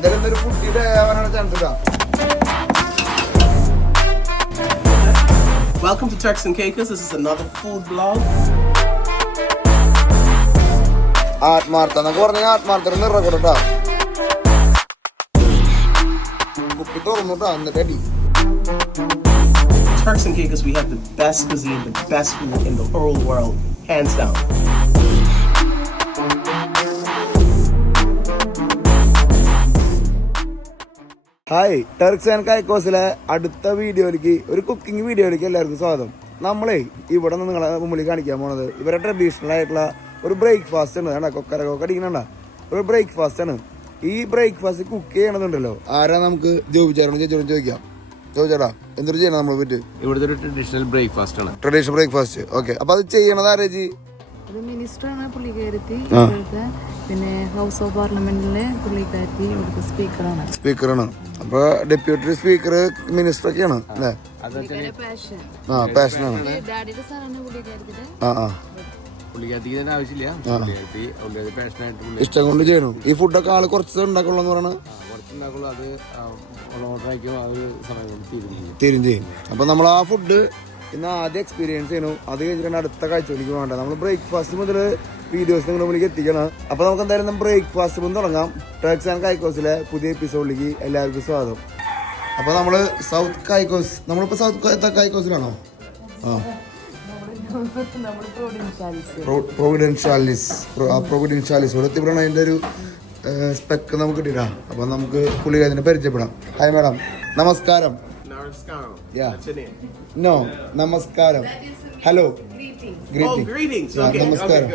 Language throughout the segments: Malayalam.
Welcome to TURKS and CAICOS. This is another food vlog. TURKS and CAICOS, we have the best cuisine, the best food in the whole world, hands down. Hi, TURKS and CAICOS അടുത്ത വീഡിയോയിലേക്ക് ഒരു കുക്കിംഗ് വീഡിയോയിലേക്ക് എല്ലാവർക്കും സ്വാഗതം. നമ്മളെ ഇവിടെ നിന്ന് നിങ്ങളെ മുമ്പിൽ കാണിക്കാൻ പോണത് ഇവരുടെ ട്രഡീഷണൽ ആയിട്ടുള്ള ഒരു ബ്രേക്ക്ഫാസ്റ്റ് ആണ്. കണ്ടാ കൊക്കരക്കൊക്കെ അടിക്കണണ്ട ഒരു ബ്രേക്ക്ഫാസ്റ്റ് ആണ്. ഈ ബ്രേക്ക്ഫാസ്റ്റ് കുക്ക് ചെയ്യണമെന്നുണ്ടല്ലോ ആരാ നമുക്ക് ചേച്ചിയോട് ചോദിക്കാം. ചോദിച്ചാടാ എന്തൊരു ചെയ്യണം നമ്മൾ പറ്റി? ഇവിടുത്തെ ഒരു ട്രഡീഷണൽ ബ്രേക്ക്ഫാസ്റ്റ് ആണ്. Traditional breakfast. ഓക്കെ, അപ്പൊ അത് ചെയ്യണത് ആരാ ജി? മിനിസ്റ്ററാണ് പുള്ളിക്കാരത്തി. പിന്നെ ഹൗസ് ഓഫ് പാർലമെന്റിലെ പുള്ളിക്കാരത്തി ഇവിടുത്തെ സ്പീക്കറാണ്. അപ്പൊ ഡെപ്യൂട്ടി സ്പീക്കർ മിനിസ്റ്റർ ഒക്കെയാണ് അല്ലേ? പാഷനാണ്. ഇഷ്ടം കൊണ്ട് ചെയ്യണം. ഈ ഫുഡൊക്കെ ആള് കുറച്ച് ഉണ്ടാക്കുള്ളൂ എന്ന് പറയണ തീരും ചെയ്യും. അപ്പൊ നമ്മൾ ആ ഫുഡ് ഇന്ന് ആദ്യം എക്സ്പീരിയൻസ് ചെയ്യണം. അത് കഴിഞ്ഞിട്ട് അടുത്ത കാഴ്ചയിലേക്ക് വേണ്ട. നമ്മൾ ബ്രേക്ക്ഫാസ്റ്റ് മുതൽ വീഡിയോസ് നിങ്ങളുടെ മുന്നിലേക്ക് എത്തിക്കണം. അപ്പൊ നമുക്ക് എന്തായാലും ബ്രേക്ക്ഫാസ്റ്റ് മുതൽ തുടങ്ങാം. ടർക്സ് ആൻഡ് കൈക്കോസിലെ പുതിയ എപ്പിസോഡിലേക്ക് എല്ലാവർക്കും സ്വാഗതം. അപ്പൊ നമ്മള് സൗത്ത് കൈക്കോസ്, നമ്മളിപ്പോ സൗത്ത് കൈക്കോസിലാണോ? പ്രൊവിഡൻഷ്യാലിസ് ഇവിടെ എത്തിപ്പെടാണ്. അതിന്റെ ഒരു സ്പെക്ക് നമുക്ക് കിട്ടിയിട്ടാ. അപ്പൊ നമുക്ക് പുള്ളിക്കാരനെ പരിചയപ്പെടാം. ഹായ് മാഡം, നമസ്കാരം. No, namaskaram. Hello. Greetings. Oh, greetings. Okay. Namaskaram.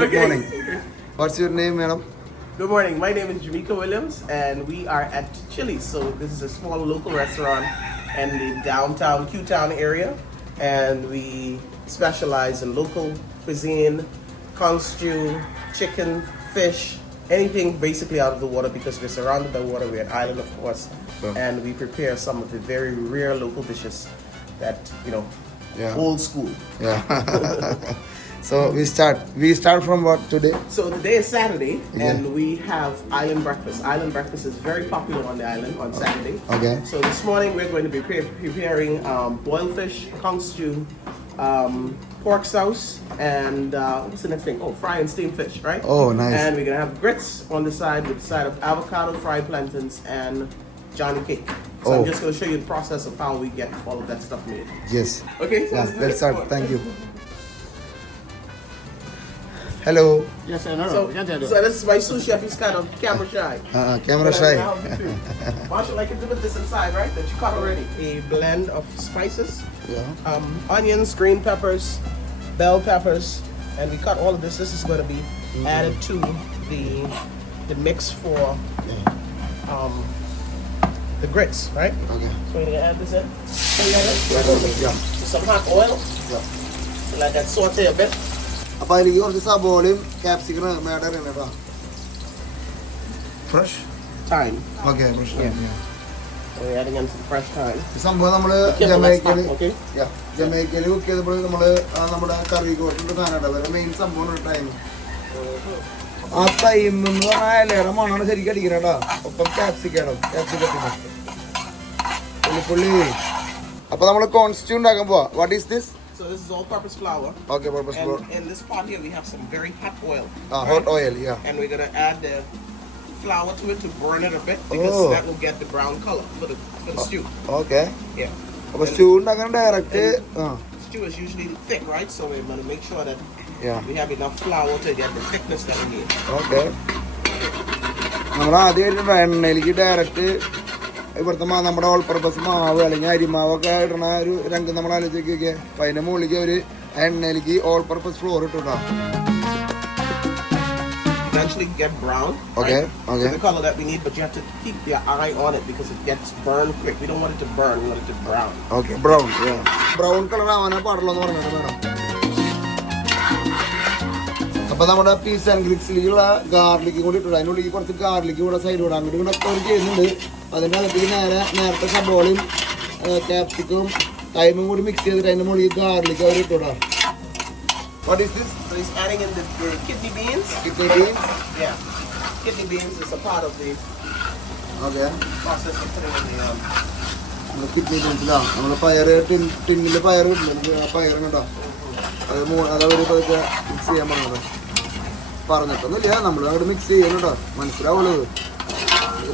Good morning. What's your name, madam? Good morning. My name is Jamaica Williams, and we are at Chili's. So this is a small local restaurant in the downtown Q-Town area, and we specialize in local cuisine, conch stew, chicken, fish, anything basically out of the water, because we're surrounded by water. We're an island, of course, and we prepare some of the very rare local dishes that, you know, old school. Yeah. So we start from what today? So today is Saturday, and we have island breakfast. Island breakfast is very popular on the island on Saturday. Okay. So this morning we're going to be preparing boiled fish, conch stew, pork sauce, and what's the next thing? Oh, fry and steamed fish, right? Oh, nice. And we're gonna have grits on the side with a side of avocado, fried plantains, and Johnny cake. So I'm just gonna show you the process of how we get all of that stuff made. Yes. Okay. So let's start. Thank you. Hello. Yes, no. So this is my sous chef. He's kind of camera shy. Camera shy. Marshall, I can do this inside, right? That you cut already. A blend of spices. Yeah. Onions, green peppers, bell peppers, and we cut all of this. This is going to be added to the mix for the grits, right? Okay. So we're going to add this in. Yeah. Some hot oil. Yeah. So let that saute a bit. അപ്പൊ അതിലേക്ക് കുറച്ച് സബോളയും ക്യാപ്സിക്കം മേഡർ കേട്ടോ. Fresh Thyme. Okay fresh. So we're adding in some fresh thyme. സംഭവം നമ്മള് ജമൈക്കയില് കുക്ക് ചെയ്തപ്പോൾ നമ്മള് നമ്മുടെ കറി കോട്ടിട്ട് സാധനം അവരുടെ മെയിൻ സംഭവം ടൈം. ആ ടൈം എന്ന് പറഞ്ഞാൽ ഇലയുടെ മണമാണ് ശരിക്കും അടിക്കണം കേട്ടോ. ഒപ്പം ക്യാപ്സിക്കണം, പുള്ളി. അപ്പൊ നമ്മള് കോൺസ്റ്റ്യൂ ഉണ്ടാക്കാൻ പോവാ. What is this? So this is all-purpose flour. Okay, purpose flour. And in this pot here we have some very hot oil. Right? Hot oil, yeah. And we're gonna add the flour to it to burn it a bit, because that will get the brown color for the stew. Okay. Yeah. But stew ഉണ്ടാക്കാൻ direct stew is usually thick, right? So we're gonna make sure that we have enough flour to get the thickness that we need. Okay. നമ്മൾ ആദ്യമായിട്ട് എണ്ണയിലേക്ക് ഡയറക്റ്റ് ഇവിടുത്തെ നമ്മുടെ ഓൾ പർപ്പസ് മാവ് അല്ലെങ്കിൽ അരിമാവൊക്കെ ഇടുന്ന ഒരു രംഗം നമ്മൾ ആലോചിക്കുക. അപ്പൊ അതിന്റെ മുകളിലേക്ക് ഒരു എണ്ണയിലേക്ക് ഓൾ പർപ്പസ് ഫ്ലോർ ഇട്ടുണ്ടോ. Eventually get brown. Okay. Right? Okay. So the color that we need, but you have to keep your eye on it because it gets burned quick. We don't want it to burn. We want it to brown. Okay, brown. Yeah. Brown color ആവാനേ പാടുള്ളൂ എന്ന് പറഞ്ഞത് മേഡം. അപ്പൊ നമ്മുടെ പീസ് ആൻഡ് ഗ്രിക്സിലേക്കുള്ള ഗാർലിക്കും കൂടി ഇട്ടുണ്ട്. അതിനുള്ളിൽ കുറച്ച് ഗാർലിക്കും കൂടെ സൈഡിലൂടെ അങ്ങോട്ട് ഇങ്ങോട്ട് അവർ ചെയ്യുന്നുണ്ട്. അതിൻ്റെ അകത്തേക്ക് നേരത്തെ സബോളയും ക്യാപ്സിക്കും ടൈമും കൂടി മിക്സ് ചെയ്തിട്ട് അതിൻ്റെ മുകളിൽ ഗാർലിക്ക് അവർ ഇട്ടുവിടാം. What is this? he's adding in the kidney beans. Kidney beans? Yeah. Kidney beans is a part of the Okay. process of putting in the kidney ബീൻസിലാണ് നമ്മൾ പയർ ടിന്നിൽ പയർ കിട്ടില്ല പയർ കേട്ടോ അതവർ പതുക്കെ മിക്സ് ചെയ്യാൻ പറഞ്ഞത് പറഞ്ഞിട്ടൊന്നുമില്ല നമ്മൾ അങ്ങോട്ട് മിക്സ് ചെയ്യണം കേട്ടോ മനസ്സിലാവുള്ളത്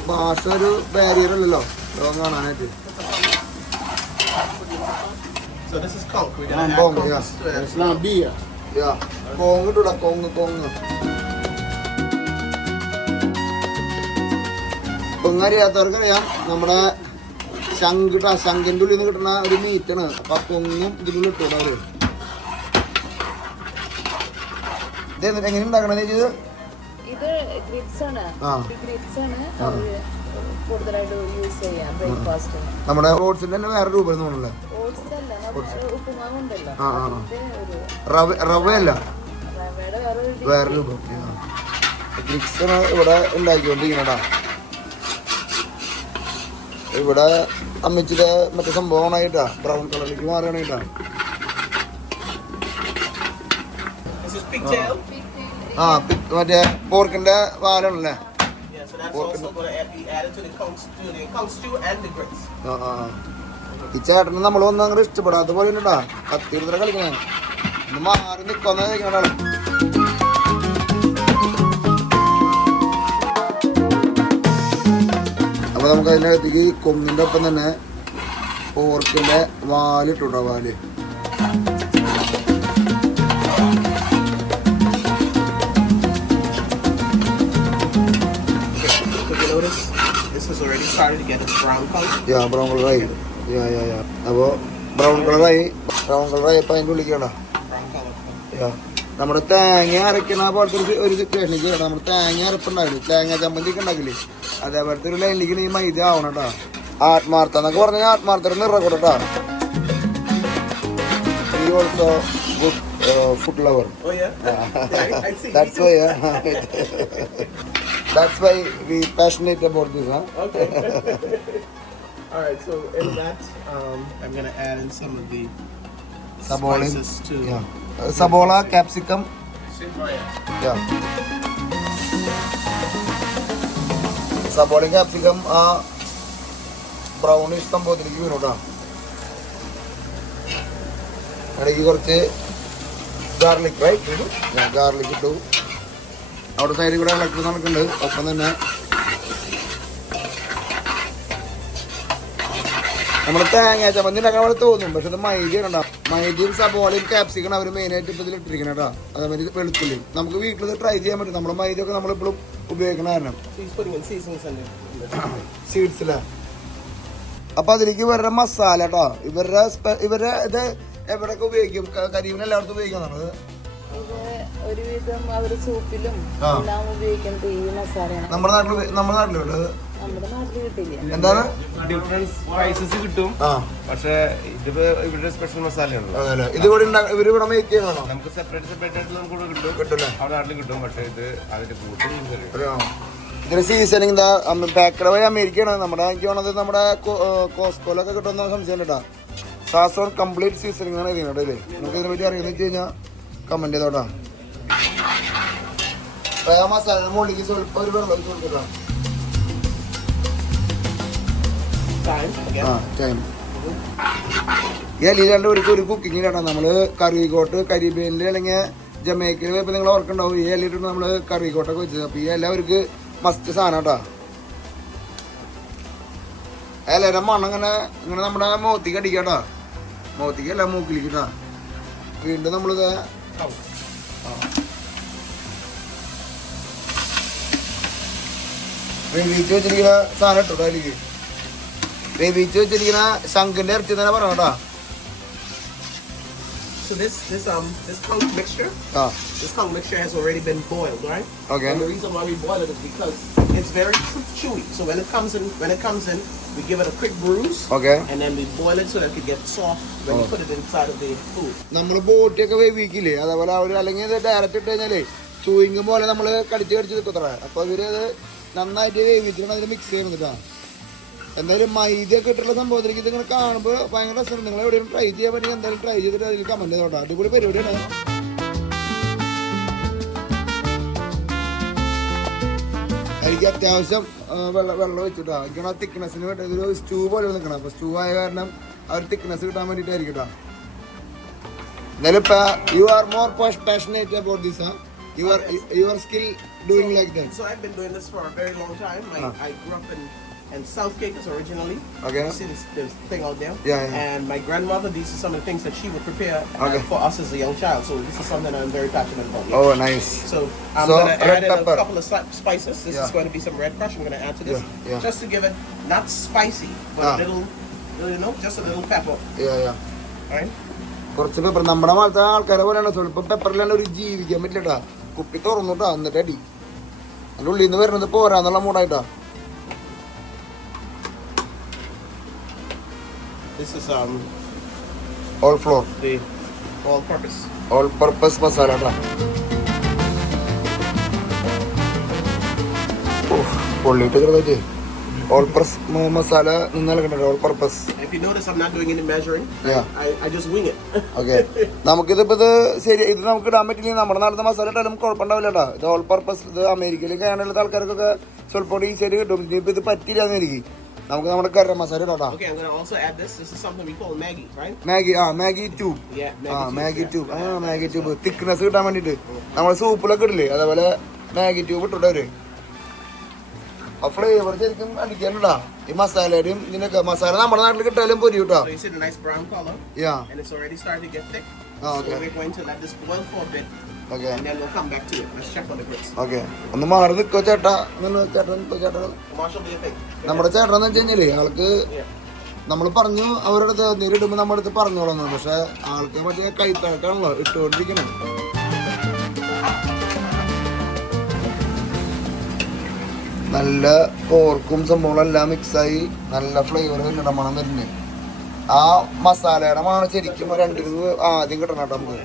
ഭാഷ ഒരു ബാരിയർ അല്ലല്ലോ ലോകം കാണാനായിട്ട് So this is conch. We're Ah, gonna bong, add yeah. conch to it. It's not beer. കോങ്ങ് ഇട്ടൂടാ കോങ്ങ് പൊങ്ങറിയാത്തവർക്കറിയാം നമ്മുടെ ശങ്കിൻ്റെ ഉള്ളിൽ നിന്ന് കിട്ടുന്ന ഒരു മീറ്റാണ് അപ്പൊ പൊങ്ങും ഇതിനുള്ളിൽ ഇട്ടൂടാ അവര് ഇത് എങ്ങനെ ഉണ്ടാക്കണ ചേച്ചി ഇത് ഗ്രിറ്റ്സ് ആണ് കൂടുതലായിട്ട് യൂസ് ചെയ്യാം ബ്രേക്ക്ഫാസ്റ്റിന്. നമ്മുടെ ഓട്സിന്റെ തന്നെ വേറെ രൂപം തോന്നുന്നല്ലേ ഓട്സ് അല്ല ഉപ്പുമാവ് ഉണ്ടല്ലോ റവയല്ല റവയുടെ വേറെ രൂപം ഗ്രിക്സ് ഇവിടെ ഉണ്ടാക്കിക്കൊണ്ടിരിക്കണടാ ഇവിടെ അമ്മിച്ചിട്ട് മറ്റേ സംഭവമായിട്ടാ ബ്രൗൺ കളറിലേക്ക് മാറുകയാണേട്ടാ This is pigtail. മറ്റേ പോർക്കിന്റെ വാലാണല്ലേ Yeah, so that's also going to be added to the conch stew and the grits. ഈ ചേട്ടന് നമ്മൾ ഒന്നും അങ്ങനെ ഇഷ്ടപ്പെടാത്ത പോലെ ഉണ്ടാ കത്തിയെടുത്തിട്ട് കളിക്കണേ ഒന്ന് മാറി നിൽക്കുന്ന കഴിക്കണാണ് അപ്പൊ നമുക്ക് അതിനകത്തേക്ക് കൊങ്ങിന്റെ ഒപ്പം തന്നെ പോർക്കിന്റെ വാലിട്ടുണ്ടോ വാല് This has already started to get its brown color. Brown കളറായി അപ്പോൾ ബ്രൗൺ കളറായി ഇപ്പം അതിൻ്റെ ഉള്ളിലേക്കാണ് Brown color. നമ്മുടെ തേങ്ങ അരയ്ക്കണ പോലത്തെ ഒരു സിറ്റുവേഷനിലേക്ക് കേട്ടോ നമ്മൾ തേങ്ങ അരപ്പുണ്ടാവില്ലേ തേങ്ങ ചമ്മന്തിക്ക് ഉണ്ടാക്കില്ലേ അതേപോലത്തെ ഒരു ലൈനിലേക്ക് ഈ മൈദ ആവണം കേട്ടോ ആത്മാർത്ഥ എന്നൊക്കെ പറഞ്ഞാൽ ആത്മാർത്ഥയുടെ നിറക്കൂടെ കേട്ടോ ഈ also good food lover Oh yeah? I see. That's why we passionate about this, huh? Okay. All right, so in that, I'm going to add in some of the spices too. Sabola, capsicum. Yeah. Sabola, capsicum, brownish സംഭവത്തിലേക്ക് വീണു കേട്ടോ ഇടയ്ക്ക് കുറച്ച് ഗാർലിക് റൈറ്റ് ഗാർലിക് ഇട്ടു അവിടെ സൈഡിൽ കൂടെ ഇളക്കി നടക്കുന്നുണ്ട് ഒപ്പം തന്നെ നമ്മൾ തേങ്ങ ചമ്മന്തി ഉണ്ടാക്കാൻ അവിടെ തോന്നും പക്ഷെ അത് മൈദയാണ് ഉണ്ടാവും മൈദയും സബോളയും ക്യാപ്സിക്കണം അവർ മെയിനായിട്ട് ഇപ്പോൾ ഇതിൽ ഇട്ടിരിക്കണം കേട്ടോ അതേമാതിരി വെളുത്തുള്ളി നമുക്ക് വീട്ടിൽ ട്രൈ ചെയ്യാൻ പറ്റും നമ്മുടെ മൈദയൊക്കെ നമ്മളിപ്പോഴും ഉപയോഗിക്കണ കാരണം സീഡ്സില അപ്പൊ അതിലേക്ക് ഇവരുടെ മസാല കേട്ടോ ഇവരുടെ ഇത് എവിടെയൊക്കെ ഉപയോഗിക്കും കരിമീൻ എല്ലായിടത്തും ഉപയോഗിക്കുന്നതാണ് ഒരുവിധം അവര് സൂപ്പിലും എല്ലാം ഉപയോഗിക്കുന്നത് ഈ മസാലയാണ്. നമ്മുടെ നാട്ടിലുണ്ട് നമ്മുടെ നാട്ടിൽ കിട്ടില്ല. എന്താണ് ഡിഫറെന്റ് സ്പൈസസ് കിട്ടും പക്ഷെ ഇതിപ്പോ ഇവിടെ സ്പെഷ്യൽ മസാലയാണ് ഇത് ഇവര് ഇവിടെ മേക്ക് ചെയ്യുന്നതാണോ നമുക്ക് സെപ്പറേറ്റ് ആയിട്ട് നമുക്ക് കിട്ടും അവിടെ നാട്ടിൽ കിട്ടും പക്ഷെ ഇത് അതിന്റെ കൂടുതൽ ഇതിന് സീസണിങ് എന്താ പാക്കഡ് വഴി അമേരിക്കയാണ് നമ്മുടെ എനിക്ക് വേണത് നമ്മുടെ കോസ്കോലൊക്കെ കിട്ടുന്ന സംശയം കേട്ടാ സാസോൺ കംപ്ലീറ്റ് സീസണിങ് ആണ് ഇതിനുണ്ട് അല്ലേ നമുക്ക് ഇതിനെ പറ്റി അറിയുന്ന വെച്ച് കഴിഞ്ഞാൽ കമന്റ് ചെയ്തോട്ടാ മസാല മുകളിലേക്ക് സ്വല്പം ഒരു വെള്ളം ഒഴിച്ച് കൊടുക്കട്ടോ ടൈം ഈ അലിയിലാണ്ട് ഒരു കുക്കിംഗ് കേട്ടോ നമ്മള് കറിക്കോട്ട് കരിബീനില് അല്ലെങ്കിൽ ജമൈക്കയിൽ ഇപ്പൊ നിങ്ങൾ ഓർക്കുണ്ടാവും ഈ അലിയിട്ടുണ്ട് നമ്മള് കറിക്കോട്ടൊക്കെ വെച്ചത് അപ്പൊ ഈ എല്ലാവർക്ക് മസ്റ്റ് സാധനം കേട്ടോ അല്ല മണ്ണ് ഇങ്ങനെ നമ്മുടെ മോത്തിക്ക് അടിക്കാട്ടോ മോത്തിക്കല്ല മൂക്കിലേക്ക് കേട്ടോ വീണ്ടും നമ്മളിത് വേവിച്ച് വെച്ചിരിക്കുന്ന സാധനം ഇട്ടോ അതിലേക്ക് വേവിച്ച് വെച്ചിരിക്കുന്ന ശങ്കിന്റെ ഇറച്ചി തന്നെ പറഞ്ഞോട്ടാ So this conch mixture, this conch mixture has already been boiled, right? Okay. And the reason why we boil it is because it's very chewy. So when it comes in, we give it a quick bruise. Okay. And then we boil it so that it can get soft when you put it inside of the food. നമ്മള് ബോട്ടിയൊക്കെ വേവിക്കില്ലേ അതേപോലെ അവര് അല്ലെങ്കിൽ ഇത് ഡയറക്റ്റ് ഇട്ട് കഴിഞ്ഞാലേ ചൂയിങ് പോലെ നമ്മള് കടിച്ച് നിൽക്കത്ര അപ്പൊ ഇവര് അത് നന്നായിട്ട് വേവിച്ചിട്ടാണ് അതിൽ മിക്സ് ചെയ്യുന്നുട്ടാ എന്തായാലും മൈദയൊക്കെ ഇട്ടുള്ള സംഭവത്തിലേക്ക് ഇതിങ്ങനെ കാണുമ്പോൾ ഭയങ്കര രസമാണ് നിങ്ങൾ എവിടെയും ട്രൈ ചെയ്യാൻ പറ്റുമെങ്കിൽ എന്തായാലും ട്രൈ ചെയ്തിട്ട് അതിൽ കമന്റ് ചെയ്തോട്ടോ അടിപൊളി പരിപാടിയാണ് എനിക്ക് അത്യാവശ്യം വെള്ളം വെച്ചിട്ടാ. എനിക്കാണ് ആ തിക്നെസ്സിന് വേണ്ടി ഇതൊരു സ്റ്റൂ പോലെ നിൽക്കണം. അപ്പോൾ സ്റ്റൂ ആയ കാരണം ആ ഒരു തിക്നെസ് കിട്ടാൻ വേണ്ടിയിട്ടായിരിക്കും കേട്ടോ. എന്നാലും ഇപ്പം you are more passionate about this. You are still doing like that. So I've been doing this for a very long time. I grew up in South Caicos originally. Okay. You see this thing out there? Yeah. And my grandmother, these are some of the things that she would prepare for us as a young child. So this is something I'm very passionate about. Oh, nice. So I'm going to add in a couple of spices. This is going to be some red crush I'm going to add to this. Just to give it, not spicy, but a little, just a little pepper. Yeah. Alright? കുറച്ച് പെപ്പർ നമ്മുടെ പോലത്തെ ആൾക്കാരെ പോലെയാണ്. സ്വല്പം പെപ്പറിലാണ് ഒരു ജീവിക്കാൻ പറ്റില്ലട്ടാ. കുപ്പി തുറന്നിട്ടാ എന്നിട്ട് അടി അതിൻ്റെ ഉള്ളിൽ നിന്ന് വരുന്നത് പോരാന്നുള്ള മൂടായിട്ടാ. This is all flour, the all purpose masala ട്ടാ. പൊള്ളിട്ട് ചെറുതായിട്ട് all purpose masala നിന്നാലും കണ്ടോ. all purpose. If you notice, I'm not doing any measuring. I just wing it. Okay. നമുക്കിതിപ്പോൾ ഇത് ശരി ഇത് നമുക്ക് ഇടാൻ പറ്റില്ലെങ്കിൽ നമ്മുടെ നാളത്തെ മസാല ഇട്ടാലും കുഴപ്പമുണ്ടാവില്ല കേട്ടോ. ഇത് ഓൾ പർപ്പസ്. ഇത് അമേരിക്കയിലും കാനഡയിലത്തെ ആൾക്കാർക്കൊക്കെ സ്വല്പം ഈസിയായിട്ട് കിട്ടും. ഇനിയിപ്പോൾ ഇത് പറ്റില്ലാന്ന് എനിക്ക് നമുക്ക് നമ്മുടെ ഗരം മസാല ഇടാം. Okay, I'm going to also add this. This is something we call Maggi, right? Maggi tube. Maggi tube. Maggi tube thickness കിട്ടാൻ വേണ്ടിയിട്ട് നമ്മൾ സൂപ്പിലൊക്കെ ഇടില്ലേ അതേപോലെ മാഗി ട്യൂബ് ഇട്ടിട്ടവര് ആ ഫ്ലേവർ ശരിക്കും അടിക്കാനുണ്ടാ. ഈ മസാലയുടെയും ഇതിനൊക്കെ മസാല നമ്മുടെ നാട്ടിൽ കിട്ടാലും പൊരി കിട്ടാ. So you see the nice brown color? Yeah. And it's already starting to get thick. Okay. So we're going to let this boil for a bit. Okay. And then we'll come back to it. Let's check on the grits. Okay. ഒന്ന് മാറി നിൽക്കോ ചേട്ടാ. ചേട്ടൻ Marshall, do you think? നമ്മുടെ ചേട്ടൻ എന്ന് വെച്ച് കഴിഞ്ഞാല് ആൾക്ക് നമ്മൾ പറഞ്ഞു അവരുടെ അടുത്ത് നേരിടുമ്പോൾ നമ്മുടെ അടുത്ത് പറഞ്ഞോളന്നു. പക്ഷെ ആൾക്ക് മറ്റേ കൈത്താക്കാണല്ലോ ഇട്ടുകൊണ്ടിരിക്കണം. നല്ല പോർക്കും സംഭവങ്ങളെല്ലാം മിക്സായി നല്ല ഫ്ലേവർ വരുന്നുണ്ട്. മണം വരുന്നുണ്ട്. ആ മസാലയുടെ മണം ശരിക്കും രണ്ടിനും ആദ്യം കിട്ടണം കേട്ടോ. നമുക്ക്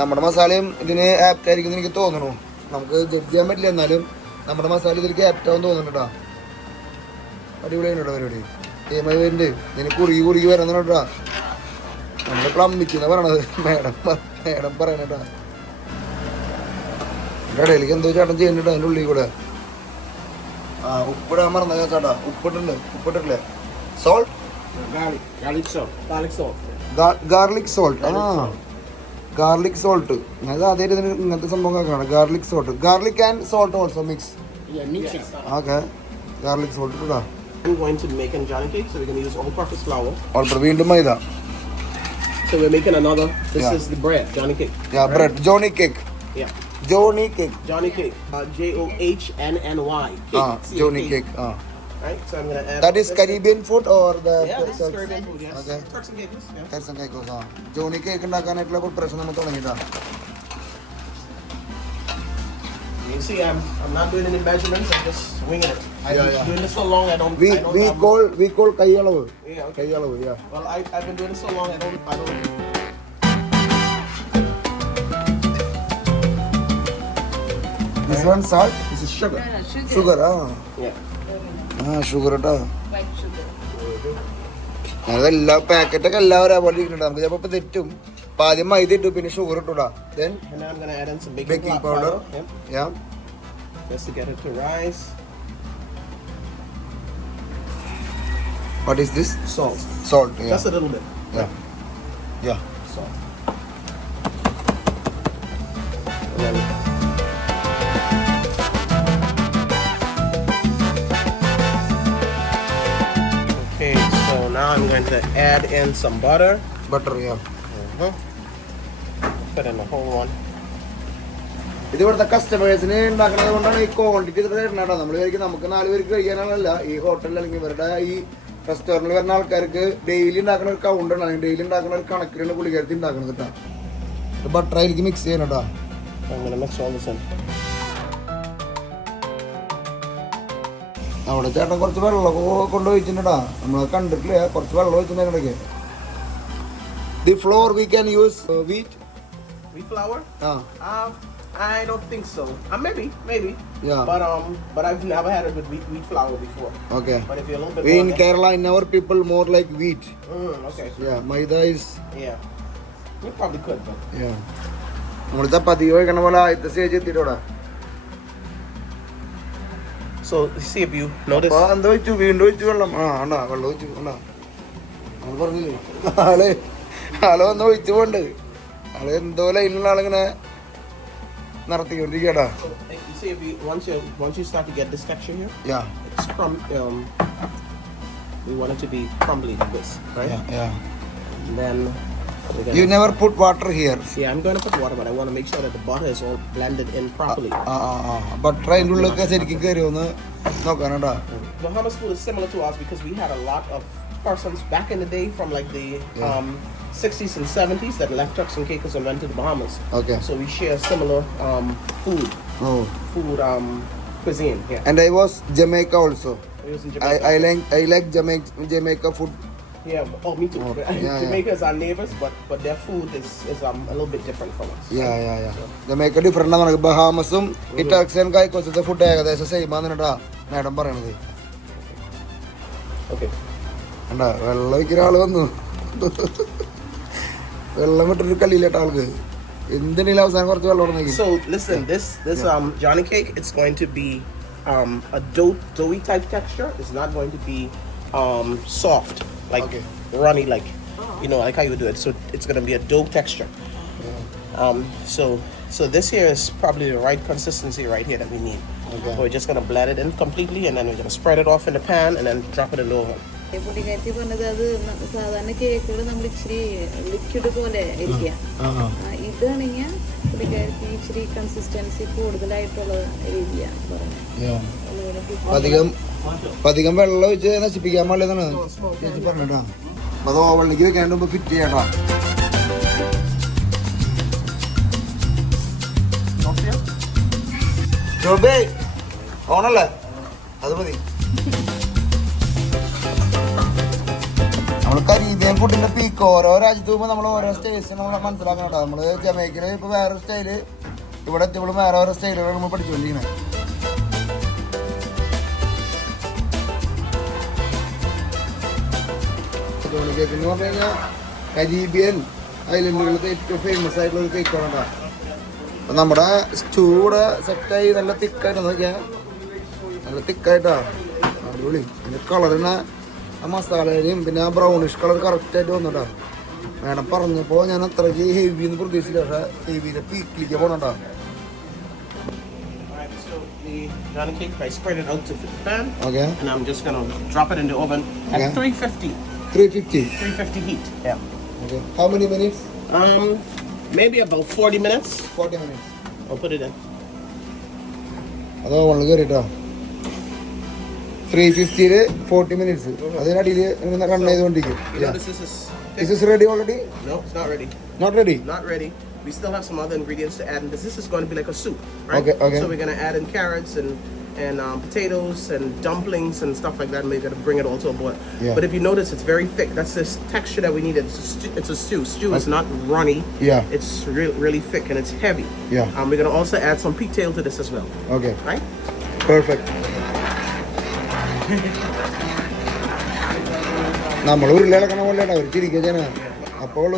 നമ്മുടെ മസാലയും ഇതിന് ആപ്റ്റ് ആയിരിക്കും എനിക്ക് തോന്നണു. നമുക്ക് ജഡ്ജ് ചെയ്യാൻ പറ്റില്ല. എന്നാലും നമ്മുടെ മസാല ഇതിലേക്ക് ആപ്റ്റാവും തോന്നുന്നുണ്ട് കേട്ടോ. അടിപൊളിയാണ് കേട്ടോ പരിപാടി. ഏമായി വരുന്നുണ്ട്. ഇതിന് കുറുകി വരുന്നുണ്ട് കേട്ടോ. നമ്മൾ പ്ലംബിക്കുന്ന പറയണത് മേഡം പറയണേട്ടാ. എൻ്റെ ഇടയിലേക്ക് എന്തോ ചേട്ടൻ ചെയ്യുന്നുണ്ട് അതിൻ്റെ ഉള്ളിൽ കൂടെ. ഉപ്പിടാൻ മറന്ന ചേട്ടാ. ഉപ്പിട്ടില്ലേ? Salt. Garlic salt. Garlic salt. ഞാൻ ആദ്യമായിട്ട് ഇതിന് ഇങ്ങനത്തെ സംഭവം കാണാം. Garlic salt. Garlic and salt also mix. Okay. Garlic salt ഇടാ. I'm going to make a Johnny cake, so we're going to use all-purpose flour. വീണ്ടും മൈദ. So we're making another. This is the bread, Johnny cake. Yeah, bread. Johnny cake. Yeah. Johnny cake. Johnny cake. Johnnny. Johnny cake. Right. So I'm gonna add. That is Caribbean food or the? Yeah, this is Caribbean food. Yes. Okay. Turks and Caicos. Yeah. Turks and Caicos. Johnny cake ഉണ്ടാക്കാനായിട്ടുള്ള പ്രിപ്പറേഷൻ നമ്മൾ തുടങ്ങിയിട്ടാ. You see, I'm not doing any measurements. I'm just winging it. I've been doing this so long. I don't. We call കൈയളവ്. Yeah. Okay. കൈയളവ്. Yeah. Well, I've been doing this so long. I don't. This one salt. This is sugar. Sugar. Yeah. Sugar കേട്ടോ. White sugar. അതെല്ലാ പാക്കറ്റൊക്കെ എല്ലാവരും അതുപോലെ ഇരിക്കുന്നുണ്ട്. നമുക്ക് ചിലപ്പോൾ ഇപ്പം തെറ്റും. അപ്പം ആദ്യം മൈദ ഇട്ടു പിന്നെ sugar ഇട്ടൂടാ. Then And now I'm gonna add in some baking powder. Yeah. Just to get it to rise. What is this? Salt. Salt. Yeah. Just a little bit. Yeah. Salt. And then okay, so now I'm going to add in some butter. Butter. Yeah. Put in the whole one. ഇത് ഇവിടുത്തെ കസ്റ്റമേഴ്സിന് ഉണ്ടാക്കുന്നത് കൊണ്ടാണ് ഈ ക്വാണ്ടിറ്റി ഇത്ര തരുന്നത്. നമ്മൾ വിചാരിക്കും നമുക്ക് 4 പേർക്ക് കഴിക്കാനല്ല. ഈ ഹോട്ടലിൽ അല്ലെങ്കിൽ ഇവരുടെ ഈ റെസ്റ്റോറൻറ്റിൽ വരുന്ന ആൾക്കാർക്ക് ഡെയിലി ഉണ്ടാക്കുന്ന ഒരു കൗണ്ടാണ്, അല്ലെങ്കിൽ ഡെയിലി ഉണ്ടാക്കുന്ന ഒരു കണക്കിലാണ് പുള്ളിക്കാരത്തി ഉണ്ടാക്കുന്നത് കേട്ടോ. ബട്ടർ ആയിരിക്കും മിക്സ് ചെയ്യണം കേട്ടോ. I'm going to mix all this in. അവിടെ ചേട്ടൻ കുറച്ച് വെള്ളമൊക്കെ കൊണ്ടുപോയിച്ചിട്ടുണ്ടാ. നമ്മൾ കണ്ടിട്ടില്ലേ, കുറച്ച് വെള്ളം ഒഴിച്ചിട്ടുണ്ടെങ്കിൽ. The flour we can use wheat. Wheat flour? I don't think so. Maybe. Yeah. But I've never had it with wheat flour before. Okay. But if you're a little bit We more in Kerala, in our people more like wheat. Okay. Yeah, maida is. Yeah. You probably could, but. Yeah. നമ്മൾ ചപ്പാത്തി കഴിക്കണ പോലെ ആദ്യത്തെ stage എത്തിയിട്ടോടാ. So see if you notice. അപ്പൊ എന്താ വെച്ചു വീണ്ടും വെച്ചു വെള്ളം ആണ്ടാ വെള്ളം വെച്ചു ആണ്ടാ നമ്മൾ പറഞ്ഞില്ലേ ആള് വന്ന് ഒഴിച്ചു പോണ്ട് ആള് എന്തോ ലൈനിലുള്ള ആളിങ്ങനെ നടത്തിക്കൊണ്ടിരിക്കടാ. So you see if you once you start to get this texture here. Yeah. It's we want it to be crumbly like this, right? Yeah. And then You never put water here. Yeah, I'm going to put water, but I want to make sure that the butter is all blended in properly. Butter അതിൻ്റെ ഉള്ളിലൊക്കെ ശരിക്കും കയറി ഒന്ന് നോക്കാനടാ. Bahamas food is similar to us because we had a lot of persons back in the day from like the 60s and 70s that left Turks and Caicos and went to the Bahamas. Okay. So we share similar food cuisine. Yeah. And I was Jamaica also. I was in Jamaica. I like Jamaica food. Yeah. Oh, me too. Jamaica is our neighbors, but their food is a little bit different from us. Yeah. Jamaica different ആണ്. ബഹാമസും ഈ ടർക്സ് ആൻഡ് കായ്ക്കോസിന്റെ ഫുഡ് ഏകദേശം സെയിം ആണെന്നാ മാഡം പറയണത്. Okay. കണ്ടാ വെള്ളം ഒഴിക്കുന്ന ആള് വന്നു. വെള്ളം വിട്ടൊരു കളിയിലേട്ട ആൾക്ക് എന്തിനും അവസാനം കുറച്ച് വെള്ളം ഉണ്ടെങ്കിൽ. So listen, this Johnny cake, it's going to be a doughy type texture. It's not going to be soft, like runny, like like how you would do it. So it's going to be a dough texture. So this here is probably the right consistency right here that we need. Okay. So we're just going to blend it in completely, and then we're going to spread it off in the pan and then drop it in the oven. പുള്ളിക്കാരി പറഞ്ഞത് അത് സാധാരണ കേക്കുകൾ നമ്മൾ ഇച്ചിരി ലിക്വിഡ് പോലെ ഇരിക്കുക. ഇതാണെങ്കിൽ പുള്ളിക്കാരിക്ക് ഇച്ചിരി കൺസിസ്റ്റൻസി കൂടുതലായിട്ടുള്ള രീതിയാണ് പറഞ്ഞത്. അധികം വെള്ളം ഒഴിച്ച് നശിപ്പിക്കാൻ പാടില്ലെന്നാണ് ചേച്ചി പറഞ്ഞിട്ടാ. അപ്പൊ അത് ഓവണിലേക്ക് വെക്കാണ്ട് മുമ്പ് ഫിറ്റ് ചെയ്യാട്ടാ. ജോബേ ഓണല്ലേ അത് മതി. നമ്മൾ കരീബിയൻ ഫുഡിന്റെ പീക്ക് ഓരോ രാജ്യത്ത് പോകുമ്പോൾ നമ്മൾ ഓരോ സ്റ്റൈൽസ് നമ്മൾ മനസ്സിലാക്കണം കേട്ടോ. നമ്മൾ ജമൈക്കയില് ഇപ്പൊ വേറൊരു സ്റ്റൈല്, ഇവിടെ എത്തിയപ്പോൾ വേറെ ഓരോ സ്റ്റൈലുകൾ നമ്മൾ പഠിച്ചുകൊണ്ടിരിക്കുന്നത്. കേക്ക് എന്ന് പറഞ്ഞു കഴിഞ്ഞാൽ കരീബിയൻ ഐലൻഡുകളിലത്തെ ഏറ്റവും ഫേമസ് ആയിട്ടുള്ള ഒരു കേക്കാണ് കേട്ടോ. അപ്പം നമ്മുടെ സ്റ്റൂ ഇവിടെ സെറ്റായി നല്ല തിക്കായിട്ട് നോക്കിയാൽ നല്ല തിക്കായിട്ടാ അടിപൊളി. അതിൻ്റെ കളറിന് ആ മസാലയും പിന്നെ ആ ബ്രൗണിഷ് കളർ കറക്റ്റായിട്ട് വന്നിട്ടാ. മേഡം പറഞ്ഞപ്പോൾ ഞാൻ അത്രയ്ക്ക് ഹെവി എന്ന് പ്രതീക്ഷിച്ചില്ല, പക്ഷേ ഹെവിയുടെ പീക്കിലേക്ക് പോകണട്ടാ. Johnny cake, I spread it out to the pan. Okay. And I'm just going to drop it in the oven at 350. 350 heat. Yeah. Okay. How many minutes? Maybe about 40 minutes. 40 minutes. I'll put it in. അത് ഓവണിൽ കയറിട്ടോ. 350 40 minutes. അതിനടിയിൽ റൺ ചെയ്തുകൊണ്ടിരിക്കും. Is this ready already? No, it's not ready. Not ready? Not ready. We still have some other ingredients to add in this. This is going to be like a soup, right? Okay. So we're going to add in carrots and potatoes and dumplings and stuff like that, and we're going to bring it all to a boil. Yeah. But if you notice, it's very thick. That's this texture that we need. It's a stew. Stew is not runny. Yeah. It's really thick and it's heavy. Yeah. We're going to also add some pigtail to this as well. Okay. Right? Perfect. നമ്മൾ ഉരുളയിളക്കണ പോലെയാ അവർ ചിരിക്കാണ്. അപ്പോൾ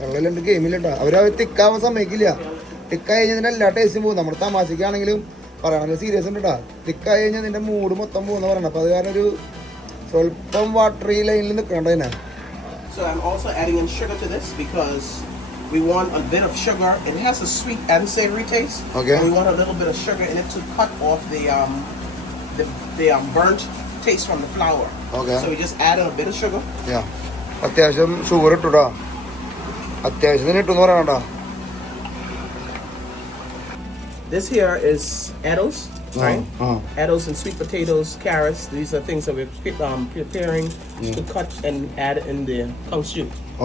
വെള്ളമില്ലാണ്ട് ഗെയിമില്ലട്ടാ. അവർ തിക്കാവാൻ സമ്മതിക്കില്ല. തിക്കായി കഴിഞ്ഞാൽ എല്ലാ ടേസ്റ്റും പോകും. നമ്മുടെ തമാശക്കാണെങ്കിലും പറയണത് സീരിയസ് ഉണ്ട് കേട്ടോ. തിക്കായി കഴിഞ്ഞാൽ നിന്റെ മൂഡ് മൊത്തം പോകുന്ന പറയണം. അപ്പോൾ അത് കാരണം ഒരു സ്വല്പം വാട്ടറി ലൈനിൽ നിൽക്കണ്ടതിനാ. So I'm also adding in sugar to this because we want a bit of sugar. It has a sweet and savory taste. Okay. And we want a little bit of sugar in it to cut off the burnt taste from the flour. Okay. So we just add in a bit of sugar. Yeah. അത്യാവശ്യം ഷുഗർ ഇട്ടുടാ. അത്യാവശ്യത്തിന് ഇട്ടെന്ന് പറയണ. This here is eddles, right? Eddles and sweet potatoes, carrots. These are things that we're preparing to cut and add in the conch.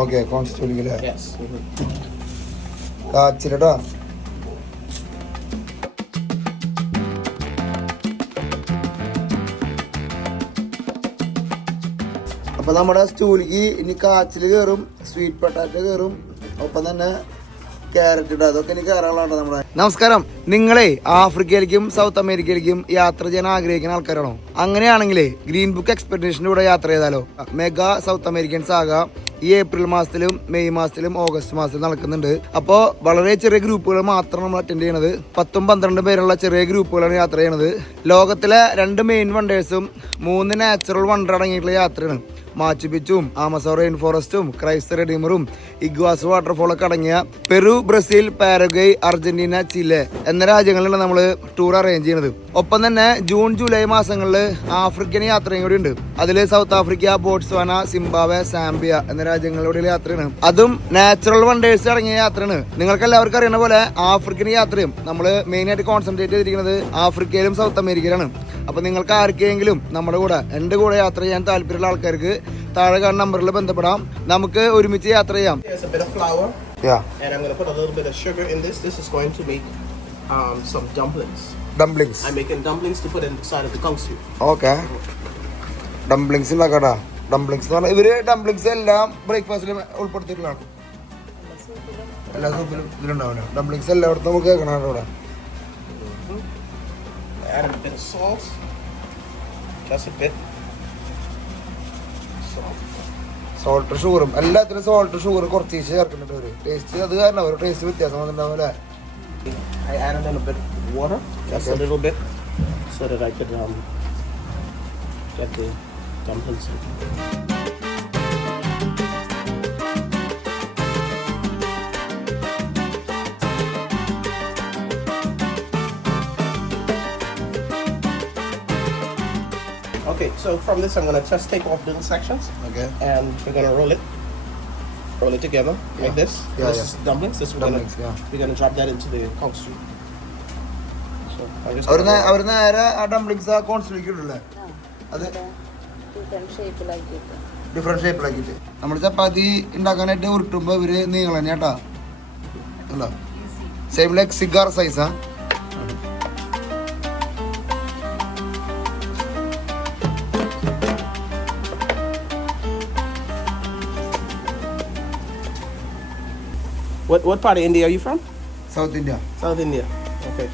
Okay, conch. Yes. കാച്ചിലടാ. അപ്പൊ നമ്മുടെ സ്റ്റൂലിക്ക് ഇനി കാച്ചിൽ കയറും, സ്വീറ്റ് പൊട്ടാറ്റോ കയറും, ഒപ്പം തന്നെ ക്യാരറ്റ് അതൊക്കെ എനിക്ക് കയറാനുള്ളതാണ് നമ്മുടെ. നമസ്കാരം. നിങ്ങളെ ആഫ്രിക്കയിലേക്കും സൗത്ത് അമേരിക്കയിലേക്കും യാത്ര ചെയ്യാൻ ആഗ്രഹിക്കുന്ന ആൾക്കാരാണോ? അങ്ങനെയാണെങ്കിലേ ഗ്രീൻ ബുക്ക് എക്സ്പെഡിഷൻ്റെ കൂടെ യാത്ര ചെയ്താലോ? മെഗാ സൗത്ത് അമേരിക്കൻ സാഗ ഈ ഏപ്രിൽ മാസത്തിലും മെയ് മാസത്തിലും ഓഗസ്റ്റ് മാസത്തിലും നടക്കുന്നുണ്ട്. അപ്പോൾ വളരെ ചെറിയ ഗ്രൂപ്പുകൾ മാത്രം നമ്മൾ അറ്റൻഡ് ചെയ്യണത്. 10-12 പേരുള്ള ചെറിയ ഗ്രൂപ്പുകളാണ് യാത്ര ചെയ്യണത്. ലോകത്തിലെ 2 മെയിൻ വണ്ടേഴ്സും 3 നാച്ചുറൽ വണ്ടർ അടങ്ങിയിട്ടുള്ള യാത്രയാണ്. മാച്ചു പിച്ചും ആമസോൺ റെയിൻ ഫോറസ്റ്റും ക്രൈസ്റ്റ് റെഡീമറും ഇഗ്വാസ് വാട്ടർഫോളൊക്കെ അടങ്ങിയ പെറു, ബ്രസീൽ, പാരഗ്വേ, അർജന്റീന, ചിലെ എന്ന രാജ്യങ്ങളിലാണ് നമ്മൾ ടൂർ അറേഞ്ച് ചെയ്യുന്നത്. ഒപ്പം തന്നെ ജൂൺ ജൂലൈ മാസങ്ങളിൽ ആഫ്രിക്കൻ യാത്രയും കൂടി ഉണ്ട്. അതിൽ south Africa, Botswana, Zimbabwe, Zambia എന്ന രാജ്യങ്ങളിലൂടെയുള്ള യാത്രയാണ്. അതും നാച്ചുറൽ വണ്ടേഴ്സ് അടങ്ങിയ യാത്രയാണ്. നിങ്ങൾക്ക് എല്ലാവർക്കും അറിയുന്ന പോലെ ആഫ്രിക്കൻ യാത്രയും നമ്മൾ മെയിനായിട്ട് കോൺസെൻട്രേറ്റ് ചെയ്തിരിക്കുന്നത് ആഫ്രിക്കയിലും സൗത്ത് അമേരിക്കയിലാണ്. അപ്പൊ നിങ്ങൾക്ക് ആർക്കെങ്കിലും നമ്മുടെ കൂടെ എൻ്റെ കൂടെ യാത്ര ചെയ്യാൻ താല്പര്യമുള്ള ആൾക്കാർക്ക് താഴെ കാണുന്ന നമ്പറിൽ ബന്ധപ്പെടാം. നമുക്ക് ഒരുമിച്ച് യാത്ര ചെയ്യാം. There's a bit of flour. Yeah. And I'm going to put a little bit of sugar in this. This is going to make some dumplings. Dumplings. I'm making dumplings to put inside of the conch. Okay. Dumplings ഉണ്ടാക്കാടാ. ഡംപ്ലിങ്സ് എന്ന് പറഞ്ഞാൽ ഇവര് ഡംപ്ലിങ്സ് എല്ലാം ബ്രേക്ക്ഫാസ്റ്റിൽ ഉൾപ്പെടുത്തിയിട്ടുള്ളതാണ്. എല്ലാ സൂപ്പിലും ഇതിലുണ്ടാവില്ല. ഡംപ്ലിങ്സ് എല്ലായിടത്തും നമുക്ക് കേൾക്കണം ഇവിടെ. Add a bit of salt. Just a bit. Salt ഷുഗറും എല്ലാത്തിനും സോൾട്ട് ഷുഗർ കുറച്ച് ചേർക്കുന്നുണ്ട് ഒരു ടേസ്റ്റ്. അത് കാരണം ഒരു ടേസ്റ്റ് വ്യത്യാസം വന്നിട്ടുണ്ടാവും അല്ലേ? I added in a bit of water, just a little bit, so that I could get the dumplings in. Okay, so from this I'm going to just take off little sections. Okay. And we're going to roll it together like this. Yeah, This is dumplings. This we're going to drop that into the conch. So I'm just അവർ നേരെ ആ ഡംപ്ലിങ്സ് ആ കോൺസിലേക്ക് ഇടല്ലേ? അത് ഡിഫറെന്റ് ഷേപ്പിലാക്കിയിട്ട് നമ്മൾ ചപ്പാത്തി ഉണ്ടാക്കാനായിട്ട് ഉരുട്ടുമ്പോൾ ഇവര് നീളം തന്നെ കേട്ടാ. അല്ല സെയിം ലൈക്ക് സിഗാർ സൈസാ. What part of India are you from? South India. South India. Okay.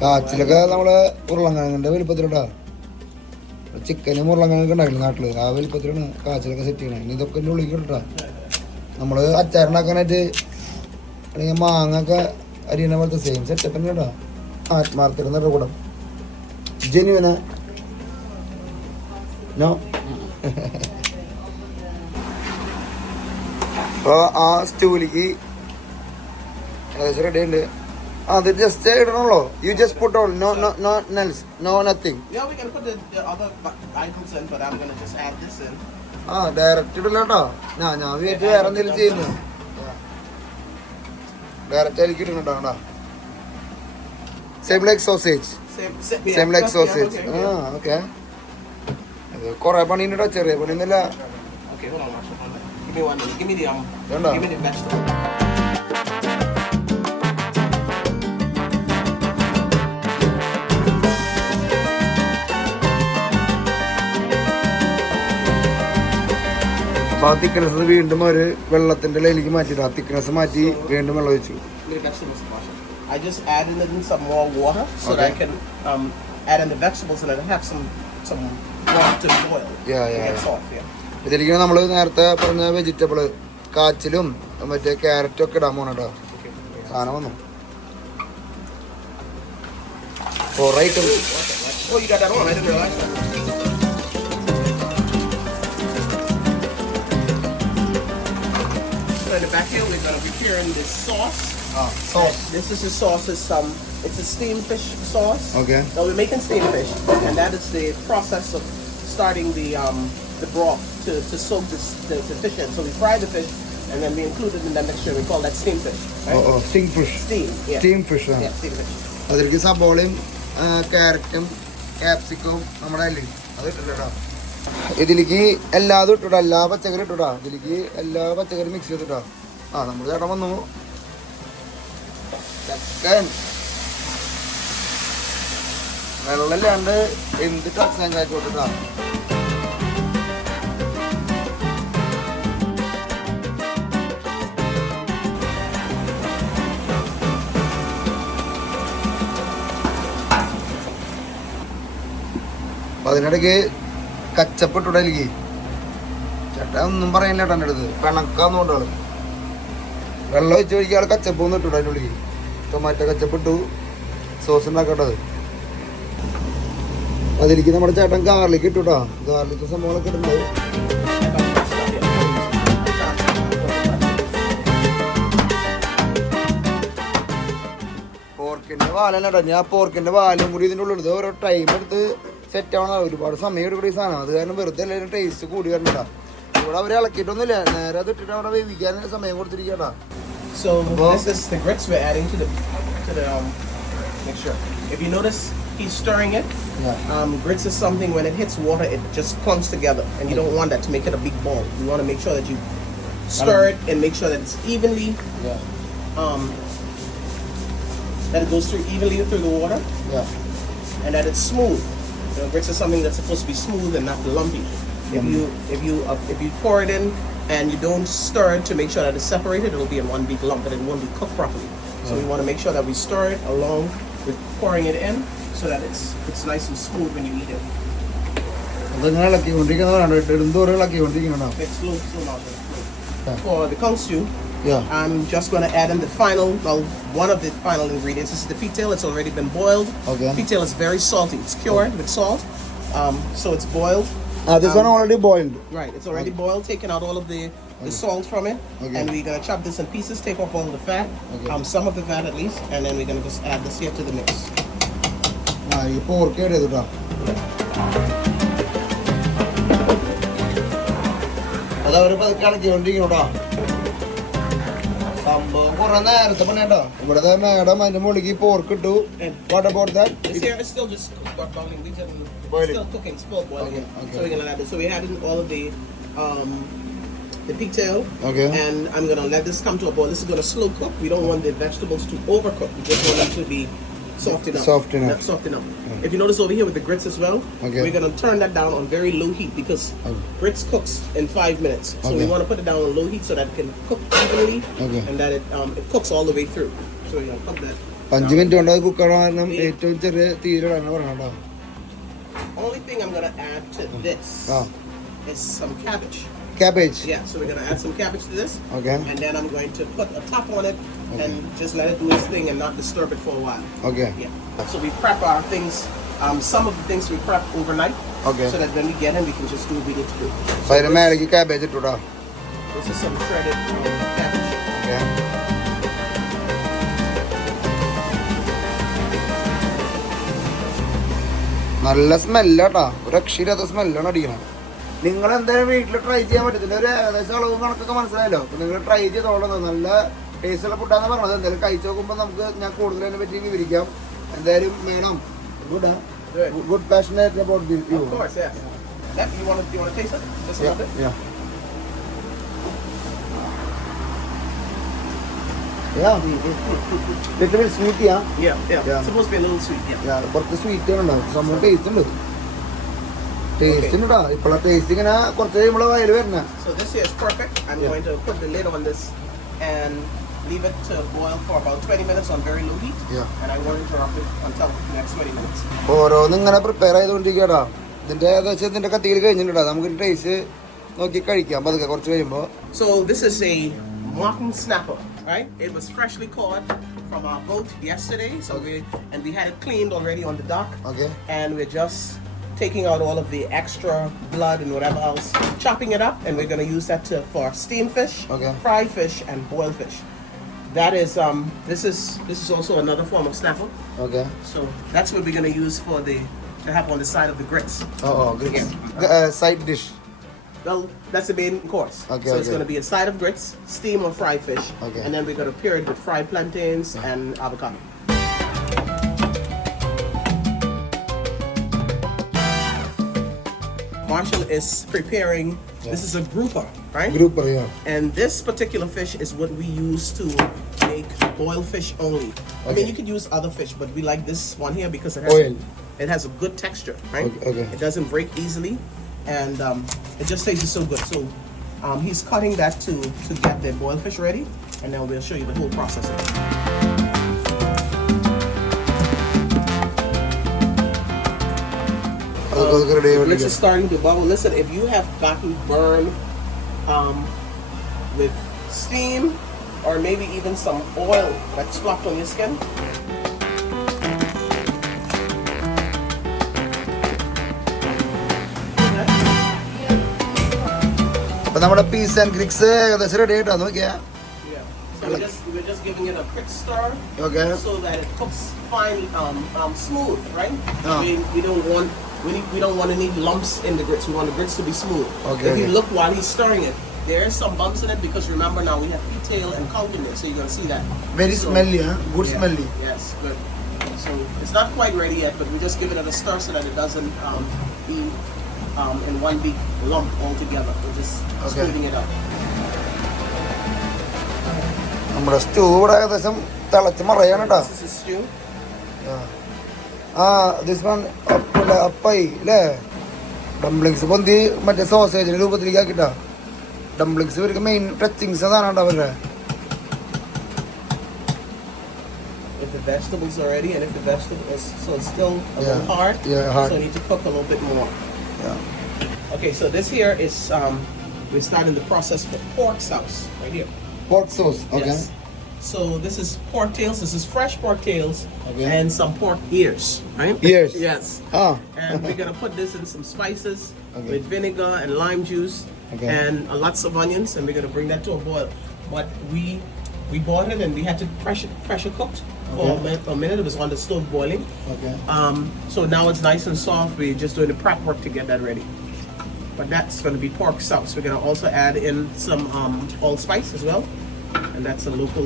കാച്ചിലൊക്കെ നമ്മള് ഉരുളങ്കിഴങ്ങിന്റെ വലുപ്പത്തിലിട്ടാ. ചിക്കനും ഉരുളങ്കിഴങ്ങൊക്കെ ഉണ്ടായിരുന്നു നാട്ടില്. ആ വലുപ്പത്തിലാണ് കാച്ചിലൊക്കെ സെറ്റ് ചെയ്യണേ. ഇനി ഇതൊക്കെ എൻ്റെ ഉള്ളിൽ ഇട്ടാ നമ്മള് അച്ചാറുണ്ടാക്കാനായിട്ട് അല്ലെങ്കിൽ മാങ്ങ ഒക്കെ അരിയണ പോലത്തെ സെയിം സെറ്റപ്പ് തന്നെ കേട്ടോ. ആത്മാർത്ഥ കൂടെ ജെന്യുവന നോ. അപ്പോൾ ആ സ്റ്റൂലിക്ക് ഏകദേശം റെഡി ഉണ്ട്. അത് ജസ്റ്റ് ഇടണല്ലോ. You just put all. No nails, no nothing. Yeah, we can put the other items in, but I'm going to just add this in. Direct ഇടില്ല കേട്ടോ. ഞാൻ വീട്ടിൽ വേറെ എന്തെങ്കിലും ചെയ്യുന്നു. ഡയറക്റ്റ് ആയിരിക്കും ഇടുന്നുണ്ടോ കേട്ടോ. Same like sausage. Same like sausage. Okay. കൊറേ പണിയുണ്ട് കേട്ടോ. ചെറിയ പണിയൊന്നുമില്ല. Okay, hold on, Marshall. Give me one minute. Give me the vegetable. അപ്പൊ ആ തിക്നെസ് വീണ്ടും ഒരു വെള്ളത്തിന്റെ ലയിലേക്ക് മാറ്റിയിട്ട് ആ തിക്നെസ് മാറ്റി വീണ്ടും വെള്ളം ഒഴിച്ചു. I just added in some more water so that I can add in the vegetables and then have some water to boil. Yeah. Soft, yeah. ഇതിലേക്ക് നമ്മൾ നേരത്തെ പറഞ്ഞ വെജിറ്റബിള് കാച്ചിലും മറ്റേ ക്യാരറ്റും ഒക്കെ ഇടാൻ പോണ കേട്ടോ. സാധനം വന്നു. Item. Oh, you got that on? I didn't realize that. So in the back here, we're going to be preparing this sauce. Sauce. This is the sauce. It's a steamed fish sauce. Okay. So we're making steamed fish, and that is the process of starting the broth to soak the fish in. So we fry the fish, and then we include it in that mixture. We call that steamed fish. Right? Steam fish. Steam. Yeah. Steam fish. Yeah, steamed fish. അതിലേക്ക് സബോളയും ക്യാരറ്റും ക്യാപ്സിക്കവും നമ്മുടെ അല്ലേ അത് ഇട്ടിട്ടാ. ഇതിലേക്ക് എല്ലാതും ഇട്ടിട്ടാ. എല്ലാ പച്ചക്കറി ഇട്ടിട്ടാ. ഇതിലേക്ക് എല്ലാ പച്ചക്കറി മിക്സ് ചെയ്തിട്ടാ. നമ്മൾ ചേട്ടൻ വന്നു. ചക്കൻ വെള്ളമില്ലാണ്ട് എന്ത് ടക്സ് ആയിക്കോട്ടിട്ടാ. അതിനിടയ്ക്ക് കച്ചപ്പിട്ടുടലേക്ക് ചേട്ടാ ഒന്നും പറയില്ല ചേട്ടാ എൻ്റെ അടുത്ത് പിണക്കാന്ന് ആള് വെള്ളം ഒഴിച്ച് ഒഴിക്കുക ആൾ കച്ചപ്പൊന്നും ഇട്ടു അതിൻ്റെ ഉള്ളിൽ ടൊമാറ്റോ കച്ചപ്പിട്ടു സോസ് ഉണ്ടാക്കട്ടത് അതിലേക്ക് നമ്മുടെ ചേട്ടൻ ഗാർലിക് ഇട്ടുട്ടോ ഗാർലിക് സംഭവങ്ങളൊക്കെ ഇട്ടുണ്ട് പോർക്കിൻ്റെ വാലല്ല ഞാൻ പോർക്കിൻ്റെ വാലും കൂടി ഇതിൻ്റെ ഉള്ളിൽ ഓരോ ടൈം എടുത്ത് സെറ്റ് ആവണം ഒരുപാട് സമയം എടുക്കുന്ന ഈ സാധനം അത് കാരണം വെറുതെ എല്ലാവരും ടേസ്റ്റ് കൂടി വരണ്ടാ ഇവിടെ അവർ ഇളക്കിയിട്ടൊന്നുമില്ല നേരെ അത് ഇട്ടിട്ട് അവിടെ വേവിക്കാൻ സമയം കൊടുത്തിരിക്കട്ടാ. So this is the grits we're adding to the mixture. If you notice, he's stirring it. Grits is something when it hits water, it just clumps together, and you don't want that to make it a big ball. You want to make sure that you stir it and make sure that it's evenly, that it goes through evenly through the water, and that it's smooth. Grits is something that's supposed to be smooth and not lumpy. If you pour it in and you don't stir it to make sure that it's separated, it'll be in one big lump and it won't be cooked properly. So we want to make sure that we stir it along with pouring it in so that it's nice and smooth when you eat it. Okay, slow now. For the conch, I'm just going to add in the one of the final ingredients. This is the pigtail. It's already been boiled. Okay. Pigtail is very salty. It's cured with salt. So it's boiled. This one already boiled. Right, it's already boiled, taken out all of the salt from it. And we're going to chop this in pieces, take off all the fat, some of the fat at least, and then we're going to just add this here to the mix. സംഭവം കുറെ നേരത്തെ പണിയാട്ടോ ഇവിടുത്തെ മേഡം അതിന്റെ മുകളിലേക്ക് പോർക്ക് ഇട്ടു. What about that? This here is still just boiling. We just still cooking, still boiling. So we're gonna add this. So we added all of the pigtail. Okay. And I'm gonna let this come to a boil. This is gonna slow cook. We don't want the vegetables to overcook. We just want them to be soft enough. Soft enough. If you notice over here with the grits as well, we're gonna turn that down on very low heat because grits cooks in 5 minutes. So we want to put it down on low heat so that it can cook evenly and that it cooks all the way through. So we're gonna cook that. 5 minutes കൊണ്ട് അത് കുക്ക് ആവണം. ഏറ്റവും ചെറിയ തീയിലാണ് പറഞ്ഞോ. Only thing I'm gonna add to this is some cabbage. Cabbage. Yeah, so we're gonna add some cabbage to this. Okay. And then I'm going to put a top on it and just let it do its thing and not disturb it for a while. Okay. Yeah. So we prep our things. Some of the things we prep overnight. Okay. So that when we get in, we can just do what we need to do. So അതിന് മേലേക്ക് cabbage ഇട്ടുടാ. This is some shredded cabbage. Okay. നല്ല സ്മെല്ലാട്ടാ, ഒരു രക്ഷയില്ലാത്ത സ്മെല്ലാണ് അടിക്കണം. നിങ്ങൾ എന്തായാലും വീട്ടിൽ ട്രൈ ചെയ്യാൻ പറ്റത്തില്ല. ഒരു ഏകദേശം അളവും കണക്കൊക്കെ മനസ്സിലായല്ലോ. അപ്പോൾ നിങ്ങൾ ട്രൈ ചെയ്തോളൂ. നല്ല ടേസ്റ്റുള്ള ഫുഡാന്ന് പറഞ്ഞത്. എന്തായാലും കഴിച്ചു നോക്കുമ്പോൾ നമുക്ക് ഞാൻ കൂടുതൽ അതിനെ പറ്റി വിവരിക്കാം. എന്തായാലും വേണം. Good passionate about this. Of course, yeah. You want to taste it? Just a little bit? Yeah. Little bit sweet, Yeah. It's supposed to be a little sweet, കുറച്ച് സ്വീറ്റ് ഉണ്ടാവും. സംഭവം ടേസ്റ്റ് ഉണ്ട്. ടേസ്റ്റ് ഉണ്ടാ. ഇപ്പോഴത്തെ ടേസ്റ്റ് ഇങ്ങനെ കുറച്ച് നമ്മളെ വയൽ വരണ. So this here is perfect. I'm going to put the lid on this and leave it to boil for about 20 minutes on very low heat. And I won't interrupt it until the next 20 minutes. ഓരോന്നും ഇങ്ങനെ പ്രിപ്പയർ ചെയ്തുകൊണ്ടിരിക്കടാ. ഇതിന്റെ ഏകദേശം ഇതിന്റെ കത്തിയിൽ കഴിഞ്ഞിട്ടുണ്ടാ. നമുക്ക് ടേസ്റ്റ് നോക്കി കഴിക്കാം പതുക്കെ കുറച്ച് കഴിയുമ്പോൾ. So this is a mutton snapper, right? It was freshly caught from our boat yesterday. So we had it cleaned already on the dock. Okay. And we're just taking out all of the extra blood and whatever else, chopping it up, and we're going to use that for steamed fish, fried fish, and boiled fish. That is this is also another form of snapper. Okay. So that's what we're going to use to have on the side of the grits. Grits. Side dish. Well, that's the main course. So it's going to be a side of grits, steam or fried fish, and then we're going to pair it with fried plantains and avocado. Marshall is preparing. This is a grouper, right? Grouper, yeah. And this particular fish is what we use to make boiled fish only. I mean, you could use other fish, but we like this one here because it has a good texture, right? Okay. It doesn't break easily, and it just tastes so good. So he's cutting that to get the boiled fish ready, and then we'll show you the whole process of it. grits is starting to bubble. Listen, if you have gotten burned with steam or maybe even some oil that's flopped on your skin, അപ്പോൾ നമ്മുടെ പീസ് ആൻഡ് ഗ്രിക്സ് ഏകദേശം റെഡി ആയിട്ടോ നോക്കിയാ. So we're just giving it a quick stir, Okay. so that it cooks fine, smooth, right? We don't want any lumps in the grits. We want the grits to be smooth. Okay, If you look while he's stirring it, there are some bumps in it because remember now we have pea-tail and conch in it, so you're gonna see that. Very smelly, huh? Good smelly. Yes, good. So it's not quite ready yet, but we're just giving it a stir so that it doesn't be in one big lump altogether. We're just smoothing it up. നമ്മുടെ സ്റ്റൂ ഇവിടെ ഏകദേശം തിളച്ച് മറയാണ് കേട്ടോ. This is stew. This one അപ്പായി അല്ലേ? ഡംപ്ലിങ്സ് പൊന്തി മറ്റേ സോസേജിന്റെ രൂപത്തിലേക്ക് ആക്കിട്ടാ. ഡംപ്ലിങ്സ് ഇവർക്ക് മെയിൻ ടച്ചിങ്സ് അതാണ് കേട്ടോ അവരുടെ. If the vegetables are ready and if the vegetable is so it's still a little hard, hard. so I need to cook a little bit more. Yeah. Okay, so this here is we're starting the process for pork sauce right here. Pork sauce, okay. Yes. So this is pork tails. This is fresh pork tails and some pork ears, right? Ears. Yes. And we're gonna put this in some spices with vinegar and lime juice and lots of onions, and we're gonna bring that to a boil. But we boiled it and we had to pressure cooked for a minute. It was on the stove boiling. Okay. So now it's nice and soft. We're just doing the prep work to get that ready. But that's going to be pork sauce. We're going to also add in some allspice as well, and that's a local.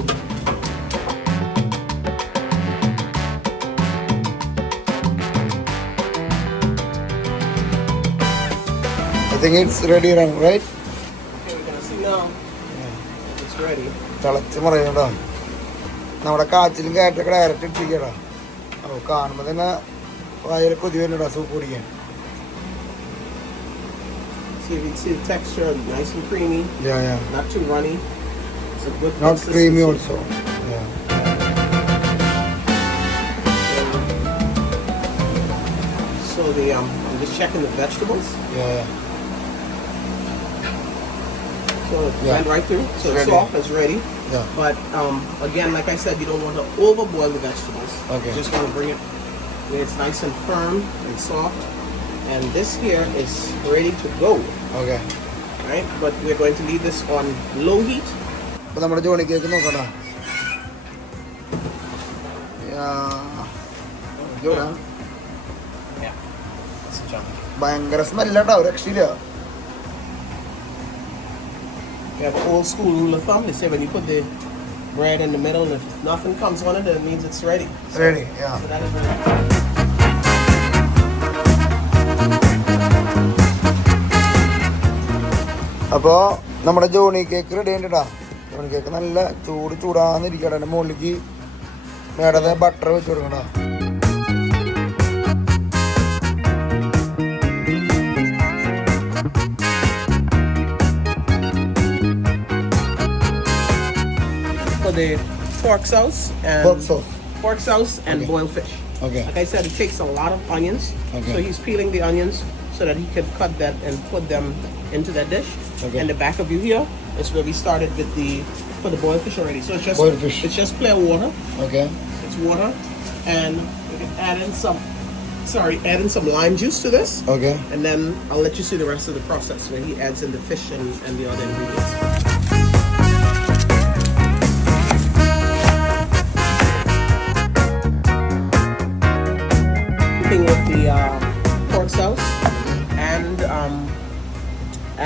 I think it's ready, right? Okay, we're going to see now. It's ready. തിളച്ച് മറയട്ടോ. നമ്മുടെ കാച്ചിലും കയറ്റൊക്കെ ഡയറക്റ്റ് ഇട്ടിരിക്കട്ടോ. അപ്പോൾ കാണുമ്പോൾ തന്നെ വായിൽ കൊതി വരുന്നുണ്ടോ സൂപ്പ് കുടിക്കാൻ. See the texture, nice and creamy. Yeah. Not too runny. It's a good. Not creamy also. Yeah. So I'm just checking the vegetables. Yeah. So it went right through. So it's soft, it's ready. Yeah. But again, like I said, you don't want to overboil the vegetables. Okay. You just want to bring it where it's nice and firm and soft. And this here is ready to go. Okay. Right? But we're going to leave this on low heat. അപ്പോൾ നമ്മുടെ ജോണി കേക്ക് നോക്കട്ടോ. ഭയങ്കര സ്മെല്ലാട്ടോ, ഒരു രക്ഷയില്ല. We have an old school rule of thumb. They say when you put the bread in the middle and if nothing comes on it, then it means it's ready. Ready, yeah. So that is ready. അപ്പോൾ നമ്മുടെ ജോണി കേക്ക് റെഡി ആയിട്ടാ. ജോണി കേക്ക് നല്ല ചൂടാന്നിരിക്കട്ടെ. എൻ്റെ മുകളിലേക്ക് മേടത്തെ ബട്ടർ വെച്ച് കൊടുക്കണ്ട. For the pork sauce and boiled fish. Okay. Like I said, it takes a lot of onions. Okay. So he's peeling the onions so that he can cut that and put them into that dish. Okay. And the back of you here is where we started with for the boiled fish already. So it's just boiled fish. It's just plain water. Okay. It's water, and we can add in some lime juice to this. Okay. And then I'll let you see the rest of the process where he adds in the fish and the other ingredients. With the pork sauce and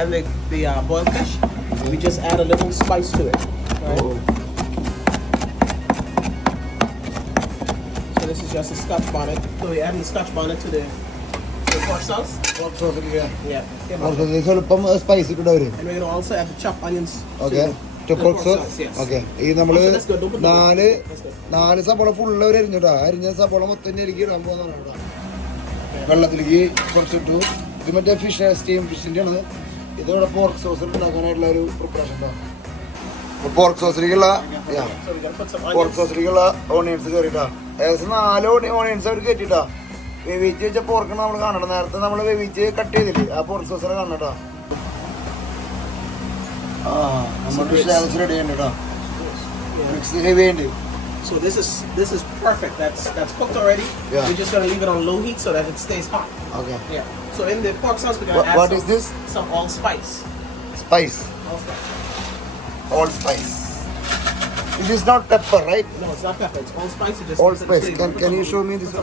the boiled fish, we just add a little spice to it. Right? So this is just a Scotch bonnet. So we add the Scotch bonnet to the pork sauce. Yeah. സ്വല്പം സ്പൈസി കൂടെ വരും. And we're gonna also add the chopped onions. Okay. To pork sauce. Yes. Okay. ഈ നമ്മള് Let's go. Don't put the- നാല് സബോള ഫുള്ള് ഒരു അരിഞ്ഞിട്ടാ. അരിഞ്ഞ സബോള മൊത്തം എനിക്ക് ഇടാൻ പോകുന്നതാണ് കേട്ടോ. വെള്ളത്തിലേക്ക് കുറച്ചിട്ടു. ഇത് മറ്റേ സ്റ്റീം ഫിഷിൻ്റെ ആണ്. ഇതിവിടെ പോർക്ക് സോസ് ഉണ്ടാക്കാനായിട്ടുള്ള ഒരു പ്രിപ്പറേഷൻ ഉണ്ടാവും. പോർക്ക് സോസിലേക്കുള്ള പോർക്ക് സോസിലേക്കുള്ള ഓണിയൻസ് കയറിയിട്ടാ. ഏകദേശം 4 ഓണിയൻസ് അവർ കയറ്റിട്ടാ. വേവിച്ച് വെച്ച പോർക്കാണ് നമ്മൾ കാണണം. നേരത്തെ നമ്മൾ വേവിച്ച് കട്ട് ചെയ്തില്ലേ ആ പോർക്ക് സോസിനെ കാണണം കേട്ടോ. നമ്മുടെ റെഡി ആണ് കേട്ടോ. മിക്സ് ഹെവി ഉണ്ട്. So this is perfect. That's cooked already. Yeah. We're just gonna leave it on low heat so that it stays hot. Okay. Yeah. So in the pork sauce, we're gonna add what is this? Some allspice. Spice. Allspice. Allspice. This is not pepper, right? No, it's not pepper. It's allspice. It just Allspice. Can you show me this?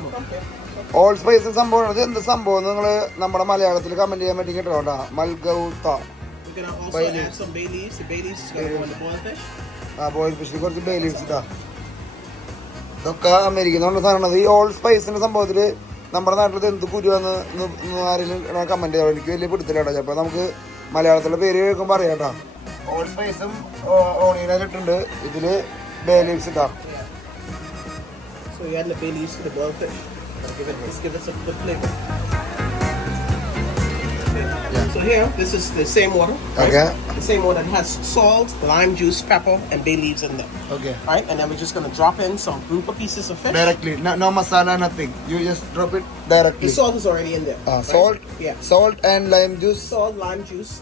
Allspice സംഭവം അത് എന്ത് സംഭവം നിങ്ങൾ നമ്മുടെ മലയാളത്തിൽ കമന്റ് ചെയ്യാൻ വേണ്ടി കേട്ടോ. മൽഗൗത്ത. We're gonna also add some bay leaves. The bay leaves is gonna go in the boiled fish. Boil ഫിഷിൽ കുറച്ച് ബേ ലീവ്സ് ഇതാ. ഇതൊക്കെ അമേരിക്കന്നുള്ള സാധനമാണ്. ഈ ഓൾ സ്പൈസിന്റെ സംഭവത്തിൽ നമ്മുടെ നാട്ടിൽ എന്ത് കുരുവാന്ന് ആരെങ്കിലും കമന്റ് ചെയ്യാം. എനിക്ക് വലിയ പിടുത്തില്ല കേട്ടോ. ചിലപ്പോൾ നമുക്ക് മലയാളത്തിലെ പേര് കേൾക്കുമ്പോൾ അറിയാം കേട്ടോ. ഓൾ സ്പൈസും ഓണിയനൊക്കെ ഇട്ടുണ്ട്. ഇതില് ബേ ലീവ്സ് ഇട്ടാ. So you add the bay leaves to the boiled fish. Give it some good flavor. Yeah. So here, this is the same water. Right? Okay. The same water that has salt, lime juice, pepper, and bay leaves in there. Okay. Right, and then we're just gonna drop in some grouper pieces of fish. Directly, no masala, nothing. You just drop it directly. The salt is already in there. Right? Salt. Yeah. Salt and lime juice. Salt, lime juice,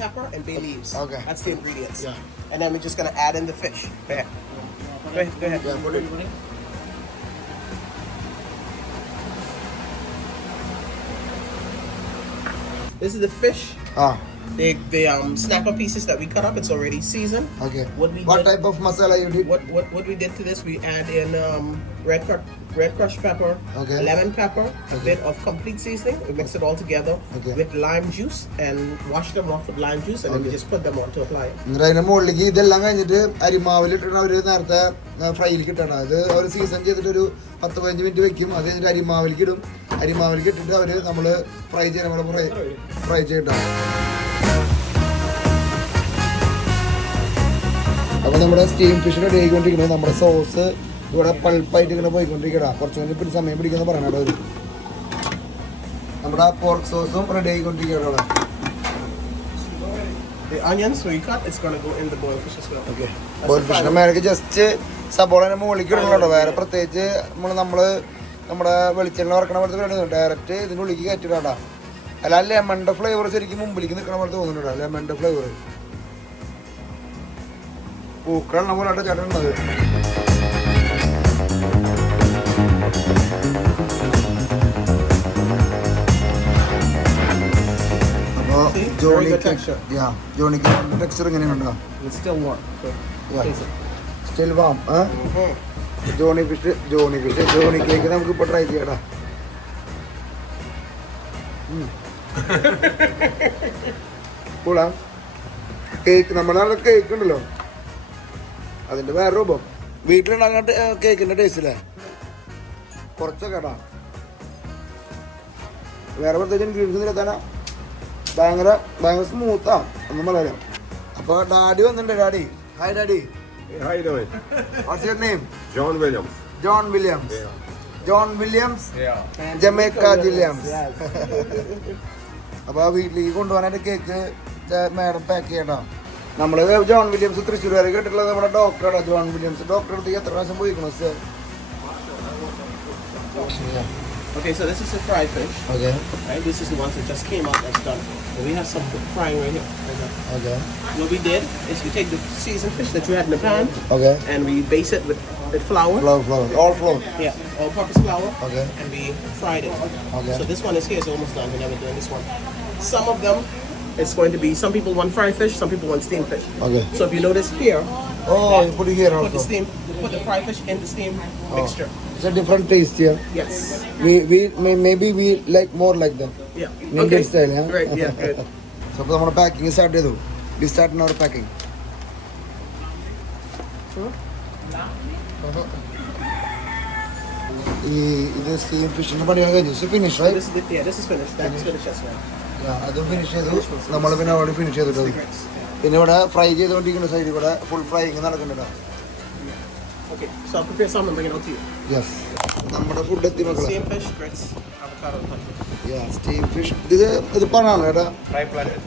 pepper, and bay leaves. Okay. That's the ingredients. Yeah. And then we're just gonna add in the fish. Go ahead. Go ahead. Yeah, put it. This is the fish. The snapper pieces that we cut up. It's already seasoned. Okay. What type of masala you did? What we did to this? We add in red crushed pepper, Okay. lemon pepper, a Okay. bit of complete seasoning. We mix it all together Okay. with lime juice and wash them off with lime juice, and then we just put them on to apply it. അതിന്റെ മുകളിലേക്ക് ഇതെല്ലാം കഴിഞ്ഞിട്ട് അരിമാവിലിട്ടാണ് അവര് നേരത്തെ ഫ്രൈയിലേക്ക് ഇട്ടാണ്. അത് അവർ സീസൺ ചെയ്തിട്ട് ഒരു 10-15 മിനിറ്റ് വെക്കും. അത് കഴിഞ്ഞിട്ട് അരിമാവിലേക്ക് ഇടും. അരിമാവിലേക്ക് ഇട്ടിട്ട് അവര് നമ്മള് ഫ്രൈ ചെയ്യാൻ ഫ്രൈ ചെയ്തിട്ടാണ്. അപ്പൊ നമ്മുടെ സ്റ്റീം ഫിഷ് റെഡി ആയിക്കൊണ്ടിരിക്കുന്നത്. നമ്മുടെ സോസ് ഇവിടെ പൾപ്പായിട്ട് ഇങ്ങനെ പോയിക്കൊണ്ടിരിക്കടാ. കുറച്ച് കഴിഞ്ഞ് സമയം പിടിക്കുന്ന പറയണോ ഒരു. നമ്മുടെ പോർക്ക് സോസും ready ആയിക്കൊണ്ടിരിക്കട. The onions we cut, it's gonna go in the boiled fish as well. Okay. Boil ഫിഷിന്റെ മേലേക്ക് ജസ്റ്റ് സബോളനെ മുകളിലേക്ക് ഇടണല്ലോ. വേറെ പ്രത്യേകിച്ച് നമ്മള് നമ്മുടെ വെളിച്ചെണ്ണ വറക്കണ പോലത്തെ പരിപാടി ഡയറക്റ്റ് ഇതിൻ്റെ ഉള്ളിലേക്ക് കയറ്റിടാ. അല്ല ലെമണിന്റെ ഫ്ലേവർ ശരിക്കും മുമ്പിലേക്ക് നിൽക്കണ പോലെ തോന്നുന്നുണ്ടോ? ലെമണിന്റെ ഫ്ലേവർ പൂക്കളെണ്ണ പോലെ ചേട്ടനുള്ളത്. അപ്പൊ ജോണിക്ക് ടെക്സ്ചർ എങ്ങനെയുണ്ടോ? It's still warm. So taste it. Still warm. Johnny cake നമുക്ക് ഇപ്പൊ ട്രൈ ചെയ്യടാ. കൂടാ കേക്ക് നമ്മുടെ നാളെ കേക്ക് ഉണ്ടല്ലോ അതിന്റെ വേറെ രൂപം. വീട്ടിലുണ്ടാകുന്ന കേക്കിന്റെ ടേസ്റ്റില്ലേ കുറച്ചൊക്കെ ഇടാ. വേറെ പ്രത്യേകിച്ച് ഇൻഗ്രീഡിയൻസ് എത്താനാ. ഭയങ്കര സ്മൂത്താ ഒന്നും പറയാം. അപ്പൊ ഡാഡി വന്നിട്ടുണ്ട്. Daddy, hi daddy. How you doing? What's your name? John Williams. John Williams. Yeah. John Williams. Yeah. Jamaica Williams. അപ്പൊ ആ വീട്ടിലേക്ക് കൊണ്ടുപോകാനായിട്ട് കേക്ക് മാഡം പാക്ക് ചെയ്യണം. നമ്മള് ജോൺ വില്യംസ് തൃശ്ശൂർ കേട്ടിട്ടുള്ളത് നമ്മുടെ ഡോക്ടറാണ്. ജോൺ വില്യംസ് ഡോക്ടർ അടുത്തേക്ക് എത്ര പ്രാവശ്യം പോയിക്കണോ sir? Okay, so this is the fried fish. Okay. Right, this is the ones that just came out that's done. So we have some frying right here. Okay. What we did is we take the seasoned fish that you had in the pan, Okay. and we base it with flour. Flour. All flour. Yeah, all-purpose flour. Okay. And we fried it. Okay. So this one is here is almost done. We're never doing this one. Some of them, it's going to be. Some people want fried fish. Some people want steamed fish. Okay. So if you notice here, Oh, you put it here put the also. put the fried fish in the steam mixture. It's a different taste here. Yes. Maybe we like more like that. Yeah. Indian style, yeah? Great. Yeah. Good. So അപ്പോൾ നമ്മുടെ പാക്കിംഗ് സ്റ്റാർട്ട് ചെയ്തു. We start now packing. ഇത് സ്റ്റീം ഫിഷിന്റെ പണിയാണ് കഴിഞ്ഞു. Finish right? This is finished. That is finished as well. അതും ഫിനിഷ് ചെയ്തു. നമ്മൾ പിന്നെ അവിടെ ഫിനിഷ് ചെയ്തിട്ടത്. പിന്നെ ഇവിടെ ഫ്രൈ ചെയ്തുകൊണ്ടിരിക്കുന്ന സൈഡിൽ കൂടെ ഫുൾ ഫ്രൈയിങ് നടക്കുന്നുണ്ട്. Okay, so I'll prepare some and bring it out to you. Yes. നമ്മുടെ ഫുഡ് എത്തി മക്കളെ. Steamed fish, grits, avocado, and honey. Steam fish. ഇത് പണാണോ ഏട്ടാ? Fry planted.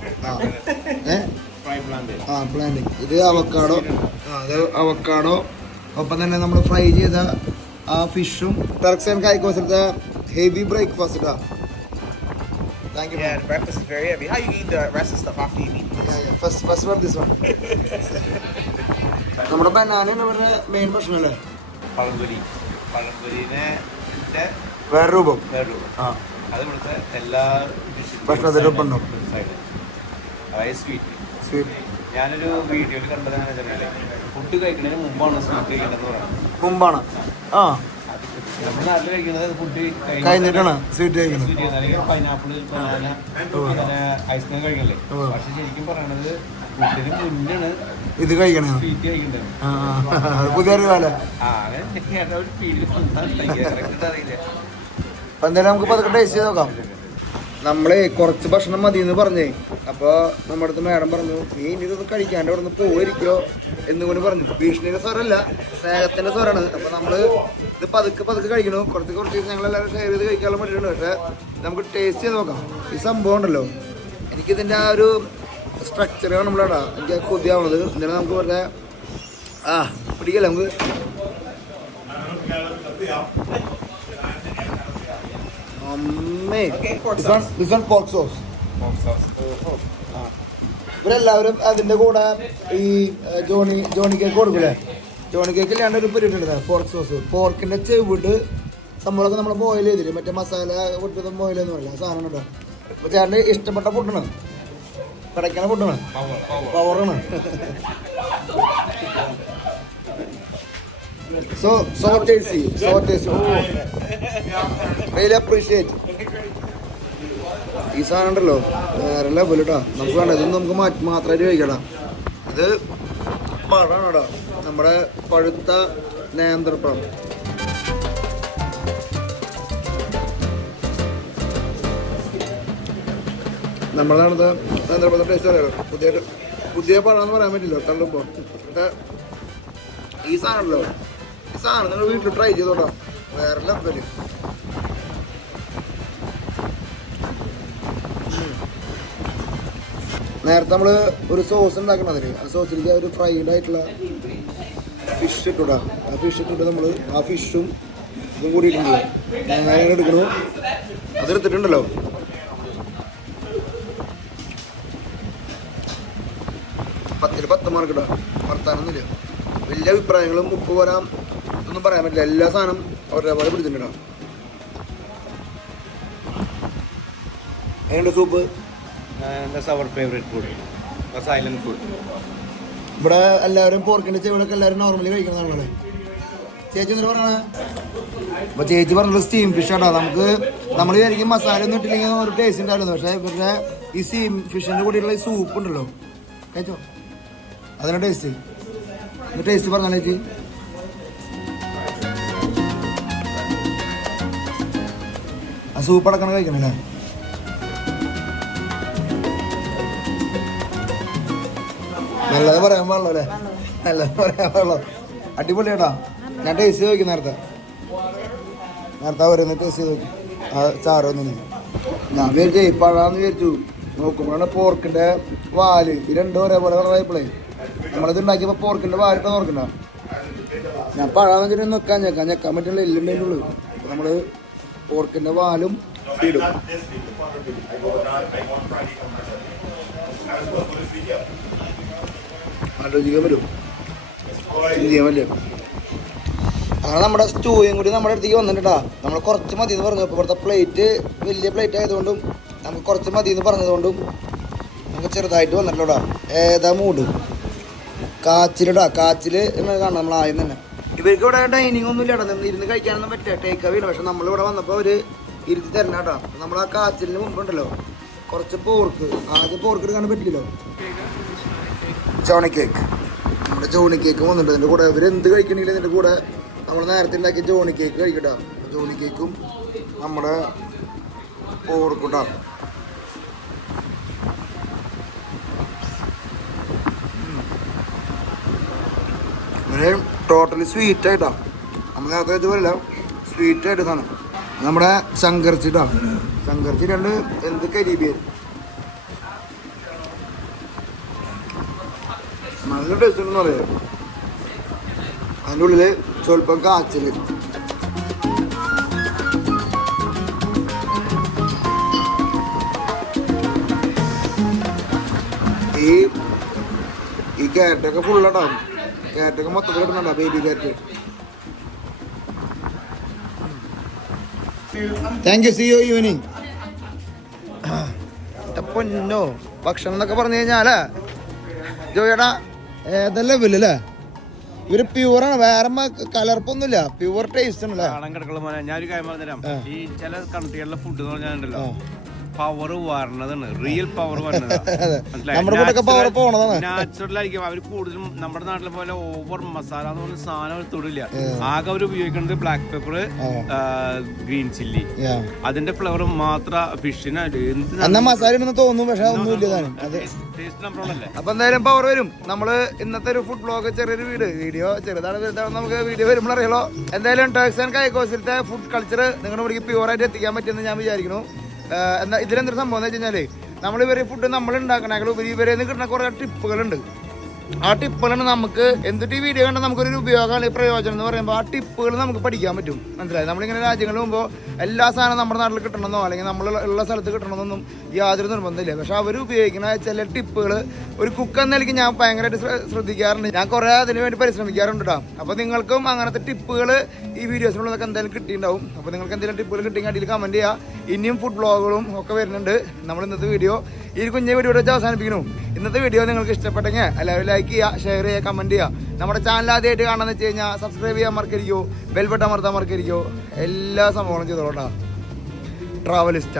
Fry planted. ബ്ലാൻഡിങ്. ഇത് അവക്കാഡോ ഒപ്പം തന്നെ നമ്മൾ ഫ്രൈ ചെയ്ത ആ ഫിഷും ടർക്സ് ആൻഡ് കായ്ക്കോസിലത്തെ heavy breakfast. Thank you. Yeah, the breakfast is very heavy. How you eat the rest of the stuff after you eat this? Yeah. First one, this one. നമ്മുടെ ബനാന നമ്മുടെ മെയിൻ പ്രശ്നമല്ലേ? പഴംപൊരിനെ വേറെ രൂപം. ആ, അത് ഇവിടുത്തെ എല്ലാ ഭക്ഷണത്തിലും ഉണ്ടോ? അതായത് സ്വീറ്റ്. ഞാനൊരു വീഡിയോയിൽ കണ്ടത് എങ്ങനെ വെച്ചാൽ ഫുഡ് കഴിക്കുന്നതിന് മുമ്പാണ് സ്വീറ്റ് കഴിക്കേണ്ടതെന്ന് പറയുന്നത്. മുമ്പാണ്. ആ, നമ്മുടെ നാട്ടിൽ കഴിക്കുന്നത് ഫുഡ് കഴിഞ്ഞിട്ടാണ് സ്വീറ്റ് കഴിക്കുന്നത്. അല്ലെങ്കിൽ പൈനാപ്പിൾ, ബനാന, പിന്നെ ഐസ്ക്രീം കഴിക്കല്ലേ. പക്ഷെ ശരിക്കും പറയണത് ഫുഡിന് മുന്നാണ് ഇത് കഴിക്കണേ, സ്വീറ്റ് കഴിക്കേണ്ടത്. പുതിയൊരു കാലം. അങ്ങനെ ഒരു ഫീൽഡ് അറിയില്ല. അപ്പം എന്തായാലും നമുക്ക് പതുക്കെ ടേസ്റ്റ് ചെയ്ത് നോക്കാം. നമ്മളെ കുറച്ച് ഭക്ഷണം മതി എന്ന് പറഞ്ഞേ. അപ്പോൾ നമ്മുടെ അടുത്ത് മാഡം പറഞ്ഞു, നീ ഇനി ഇതൊന്ന് കഴിക്കാണ്ട് ഇവിടെ നിന്ന് പോയിരിക്കോ എന്നുകൊണ്ട് പറഞ്ഞു. ഭീഷണിയുടെ സ്വരമല്ല, സ്നേഹത്തിൻ്റെ സ്വരമാണ്. അപ്പോൾ നമ്മൾ ഇത് പതുക്കെ കഴിക്കണു. കുറച്ച് ഞങ്ങളെല്ലാവരും ഷെയർ ചെയ്ത് കഴിക്കാനുള്ള പറ്റിയിട്ടുണ്ട്. പക്ഷേ നമുക്ക് ടേസ്റ്റ് ചെയ്ത് നോക്കാം. ഈ സംഭവം ഉണ്ടല്ലോ, എനിക്കിതിൻ്റെ ആ ഒരു സ്ട്രക്ചർ കാണുമ്പോഴാണ് എനിക്ക് കൊതിയാവുന്നത്. എന്നാലും നമുക്ക് പറഞ്ഞാൽ പിടിക്കല്ലേ നമുക്ക്. Pork sauce. ഇവരെല്ലാവരും അതിന്റെ കൂടെ ഈ ജോണി കേക്ക് കൊടുക്കൂലേ? ജോണി കേക്ക് ഇല്ലാണ്ട് ഒരു പരിപാടി പോർക്ക് സോസ്. പോർക്കിന്റെ ചെവിട് സംഭവമൊക്കെ നമ്മൾ ബോയിൽ ചെയ്തില്ലേ, മറ്റേ മസാല പൊട്ടതും ബോയിലെന്ന് പറയില്ല, ആ സാധനം കേട്ടോ. അപ്പൊ ചേട്ടന് ഇഷ്ടപ്പെട്ട ഫുഡാണ്, കിടക്കണ ഫുഡാണ്, പവറാണ്. So tasty. Oh, really appreciate. ഈ സാധനം ഉണ്ടല്ലോ വേറെ ലെവൽ കേട്ടോ. നമുക്ക് വേണ്ട ഇതൊന്നും നമുക്ക് മാത്രമായിട്ട് കഴിക്കടാ. ഇത് പഴമാണ് കേട്ടോ, നമ്മുടെ പഴുത്ത നേന്ത്രപ്പഴം. നമ്മുടെ നാളത്തെ നേന്ത്രപ്പഴം ടേസ്റ്റ് അറിയാലോ. പുതിയ പഴം പറയാൻ പറ്റില്ല തള്ളുമ്പോൾ. ഈ സാധനമല്ലോ, ഈ സാധനം നിങ്ങൾ വീട്ടിൽ ട്രൈ ചെയ്തോട്ടോ, വേറെ ലെവല്. നേരത്തെ നമ്മൾ ഒരു സോസ് ഉണ്ടാക്കണം. അതിന് ആ സോസിലേക്ക് ഒരു ഫ്രൈഡ് ആയിട്ടുള്ള ഫിഷ് ഇട്ടുടാ. ആ ഫിഷ് ഇട്ടിട്ട് നമ്മൾ ആ ഫിഷും ഇതും കൂടിയിട്ടുണ്ടല്ലോ അങ്ങനെ എടുക്കണു. അതെടുത്തിട്ടുണ്ടല്ലോ, പത്തിന് 10 മാർക്കിടാ. വർത്താനൊന്നുമില്ല, വലിയ അഭിപ്രായങ്ങളും ഉപ്പ് വരാം ഒന്നും പറയാൻ പറ്റില്ല. എല്ലാ സാധനം ഒരേപോലെ പിടിച്ചിട്ടുണ്ടാവും. എങ്ങനെയുണ്ട് സൂപ്പ്? ഇവിടെ എല്ലാവരും പോർക്കിൻ്റെ ചെവിടൊക്കെ എല്ലാവരും നോർമലി കഴിക്കുന്നതാണല്ലേ. ചേച്ചി എന്തിനാ പറയണേ? അപ്പോൾ ചേച്ചി പറഞ്ഞത് സ്റ്റീം ഫിഷ് ആട്ടോ. നമ്മൾ വിചാരിക്കും മസാല ഒന്നും ഇട്ടില്ലെങ്കിൽ ഒരു ടേസ്റ്റ് ഉണ്ടായിരുന്നു. പക്ഷേ ഇവരുടെ ഈ സ്റ്റീം ഫിഷിൻ്റെ കൂടിയുള്ള ഈ സൂപ്പ് ഉണ്ടല്ലോ, കഴിച്ചോ, അതിൻ്റെ ടേസ്റ്റ് പറഞ്ഞാലേ ചേച്ചി. ആ സൂപ്പ് അടക്കണം കഴിക്കണല്ലേ. നല്ലത് പറയാൻ പാടുള്ളൂ അല്ലേ? നല്ലത് പറയാൻ പാടുള്ളൂ. അടിപൊളി കേട്ടോ. ഞാൻ ടേസ്റ്റ് ചെയ്ത് നോക്കി നേരത്തെ വരുന്ന ടേസ്റ്റ് ചെയ്ത് നോക്കി. ആ ചാറൊന്നും ഞാൻ വിചാരിച്ചേ പഴാന്ന് വിചാരിച്ചു. നോക്കുമ്പോഴാണ് പോർക്കിൻ്റെ വാല്. ഈ രണ്ടും ഒരേപോലെ പറഞ്ഞപ്പോഴേ നമ്മളിത് ഉണ്ടാക്കിയപ്പോൾ പോർക്കിൻ്റെ വാലിട്ട് നോക്കണ്ട. ഞാൻ പഴാന്ന് വെച്ചിട്ട് ഞെക്കാൻ പറ്റുള്ള എല്ലുണ്ടതിൻ്റെ ഉള്ളു. അപ്പോൾ നമ്മൾ പോർക്കിൻ്റെ വാലും ഇടും. ആലോചിക്കാൻ പറ്റും, ചെയ്യാൻ പറ്റില്ല. അങ്ങനെ നമ്മുടെ സ്റ്റൂയും കൂടി നമ്മുടെ അടുത്തേക്ക് വന്നിട്ടാ. നമ്മൾ കുറച്ച് മതി എന്ന് പറഞ്ഞു. അപ്പോൾ ഇവിടുത്തെ പ്ലേറ്റ് വലിയ പ്ലേറ്റ് ആയതുകൊണ്ടും നമുക്ക് കുറച്ച് മതി എന്ന് പറഞ്ഞതുകൊണ്ടും നമുക്ക് ചെറുതായിട്ട് വന്നിട്ടുള്ളൂടാ. ഏതാ മൂഡ് കാച്ചിലിടാ. കാച്ചിൽ എന്ന് കാണാം നമ്മൾ ആദ്യം തന്നെ. ഇവർക്ക് ഇവിടെ ഡൈനിങ് ഒന്നും ഇല്ല, ഇരുന്ന് കഴിക്കാനൊന്നും പറ്റില്ല, ടേക്ക് അവേ ഇല്ല. പക്ഷെ നമ്മളിവിടെ വന്നപ്പോൾ അവർ ഇരുത്തി തരണം കേട്ടോ. നമ്മൾ ആ കാച്ചിലിന് മുമ്പുണ്ടല്ലോ കുറച്ച് പോർക്ക്, ആദ്യം പോർക്ക് എടുക്കാൻ പറ്റില്ലല്ലോ. ജോണി കേക്ക്, നമ്മുടെ ജോണി കേക്ക് വന്നിട്ടുണ്ട്. ഇതിൻ്റെ കൂടെ ഇവരെന്ത് കഴിക്കണമെങ്കിലും ഇതിൻ്റെ കൂടെ നമ്മൾ നേരത്തെ ഉണ്ടാക്കിയ ജോണി കേക്ക് കഴിക്കട്ടോ. ജോണി കേക്കും നമ്മുടെ പോർക്കൂട്ടാ. അങ്ങനെ ടോട്ടലി സ്വീറ്റ് ആയിട്ടാ. നമ്മൾ നേരത്തെ വെച്ച പോലെ സ്വീറ്റ് ആയിട്ട് സാധനം. നമ്മുടെ ശങ്കർച്ചിട്ടാ. ശങ്കർച്ചി രണ്ട് എന്ത് കരീബിയൻ, നല്ല ടേസ്റ്റ് ഉണ്ടെന്ന് പറയാം. അതിൻ്റെ ഉള്ളിൽ സ്വല്പം കാച്ചിൽ. ക്യാരറ്റൊക്കെ ഫുള്ളാട്ടാവും. ക്യാരറ്റൊക്കെ മൊത്തത്തിൽ ഇടുന്നുണ്ടോ, baby carrot. Thank you. See you evening. പൊന്നോ ഭക്ഷണം എന്നൊക്കെ പറഞ്ഞു കഴിഞ്ഞാലേ ജോയേട്ടാ ഏതെല്ലാം ലെവലല്ലേ. ഇവര് പ്യൂറാണ്, വേറെ കലർപ്പൊന്നുമില്ല, പ്യൂർ ടേസ്റ്റ് ആണല്ലേ. ഞാനൊരു കാര്യം പറഞ്ഞുതരാം. ഈ ചില കൺട്രികളിലെ ഫുഡ് എന്ന് പറഞ്ഞാലുണ്ടല്ലോ പവർ വരുന്നതാണ്, റിയൽ പവർ നാച്ചുറൽ ആയിരിക്കും. അവർ കൂടുതലും നമ്മുടെ നാട്ടിലെ പോലെ ഓവർ മസാല എന്ന് പറഞ്ഞ സാധനം അവർ തൊടില്ല. ആകെ അവർ ഉപയോഗിക്കുന്നത് ബ്ലാക്ക് പെപ്പർ, ഗ്രീൻ ചില്ലി, അതിന്റെ ഫ്ലേവർ മാത്രം ഫിഷിന് മസാല തോന്നും. പക്ഷെ അപ്പൊ എന്തായാലും പവർ വരും. നമ്മള് ഇന്നത്തെ ഒരു ഫുഡ് ബ്ലോഗ്, ചെറിയൊരു വീഡിയോ ചെറുതാണ് വലുതാണ് നമുക്ക് വീഡിയോ വരുമ്പോൾ അറിയാലോ. എന്തായാലും ടർക്സ് ആൻഡ് കൈക്കോസിലത്തെ ഫുഡ് കൾച്ചർ നിങ്ങളുടെ ഇവിടേക്ക് പ്യൂറായിട്ട് എത്തിക്കാൻ പറ്റുമെന്ന് ഞാൻ വിചാരിക്കുന്നു. എന്താ ഇതിലെന്തൊരു സംഭവം എന്ന് വെച്ച് കഴിഞ്ഞാല് നമ്മളിവരെ ഫുഡ് നമ്മൾ ഉണ്ടാക്കണേക്കാൾ ഉപരി ഇവരെ കിട്ടുന്ന കുറെ ടിപ്പുകളുണ്ട്. ആ ടിപ്പുകളാണ് നമുക്ക് എന്തിട്ട് ഈ വീഡിയോ കണ്ടാൽ നമുക്കൊരു ഉപയോഗമാണ്, പ്രയോജനം എന്ന് പറയുമ്പോൾ ആ ടിപ്പുകൾ നമുക്ക് പഠിക്കാൻ പറ്റും. മനസ്സിലായി? നമ്മളിങ്ങനെ രാജ്യങ്ങളിൽ പോകുമ്പോൾ എല്ലാ സാധനവും നമ്മുടെ നാട്ടിൽ കിട്ടണമെന്നോ അല്ലെങ്കിൽ നമ്മൾ ഉള്ള സ്ഥലത്ത് കിട്ടണമെന്നൊന്നും യാതൊരു നിർബന്ധമില്ല. പക്ഷെ അവർ ഉപയോഗിക്കുന്ന ചില ടിപ്പുകൾ ഒരു കുക്ക് എന്ന നിലയ്ക്ക് ഞാൻ ഭയങ്കരമായിട്ട് ശ്രദ്ധിക്കാറുണ്ട്. ഞാൻ കുറേ അതിന് വേണ്ടി പരിശ്രമിക്കാറുണ്ട് കേട്ടോ. അപ്പോൾ നിങ്ങൾക്കും അങ്ങനത്തെ ടിപ്പുകൾ ഈ വീഡിയോസിനുള്ളതൊക്കെ എന്തായാലും കിട്ടിയിട്ടുണ്ടാവും. അപ്പോൾ നിങ്ങൾക്ക് എന്തെങ്കിലും ടിപ്പുകൾ കിട്ടിയെങ്കിൽ അടിയിൽ കമൻറ്റ് ചെയ്യുക. ഇനിയും ഫുഡ് ബ്ലോഗുകളും ഒക്കെ വരുന്നുണ്ട്. നമ്മൾ ഇന്നത്തെ വീഡിയോ ഈ കുഞ്ഞ വീഡിയോ വെച്ച് അവസാനിപ്പിക്കുന്നു. ഇന്നത്തെ വീഡിയോ നിങ്ങൾക്ക് ഇഷ്ടപ്പെട്ടെങ്കിൽ എല്ലാവരും ലൈക്ക് ചെയ്യുക, ഷെയർ ചെയ്യുക, കമൻറ്റ് ചെയ്യുക. നമ്മുടെ ചാനൽ ആദ്യമായിട്ട് കാണാമെന്ന് വെച്ച് കഴിഞ്ഞാൽ സബ്സ്ക്രൈബ് ചെയ്യാൻ മറക്കരിക്കോ, ബെൽ ബട്ടൺ അമർത്താൻ മറക്കരിക്കോ. എല്ലാ സംഭവങ്ങളും ചെയ്തോളാം. ട്രാവലിസ്റ്റ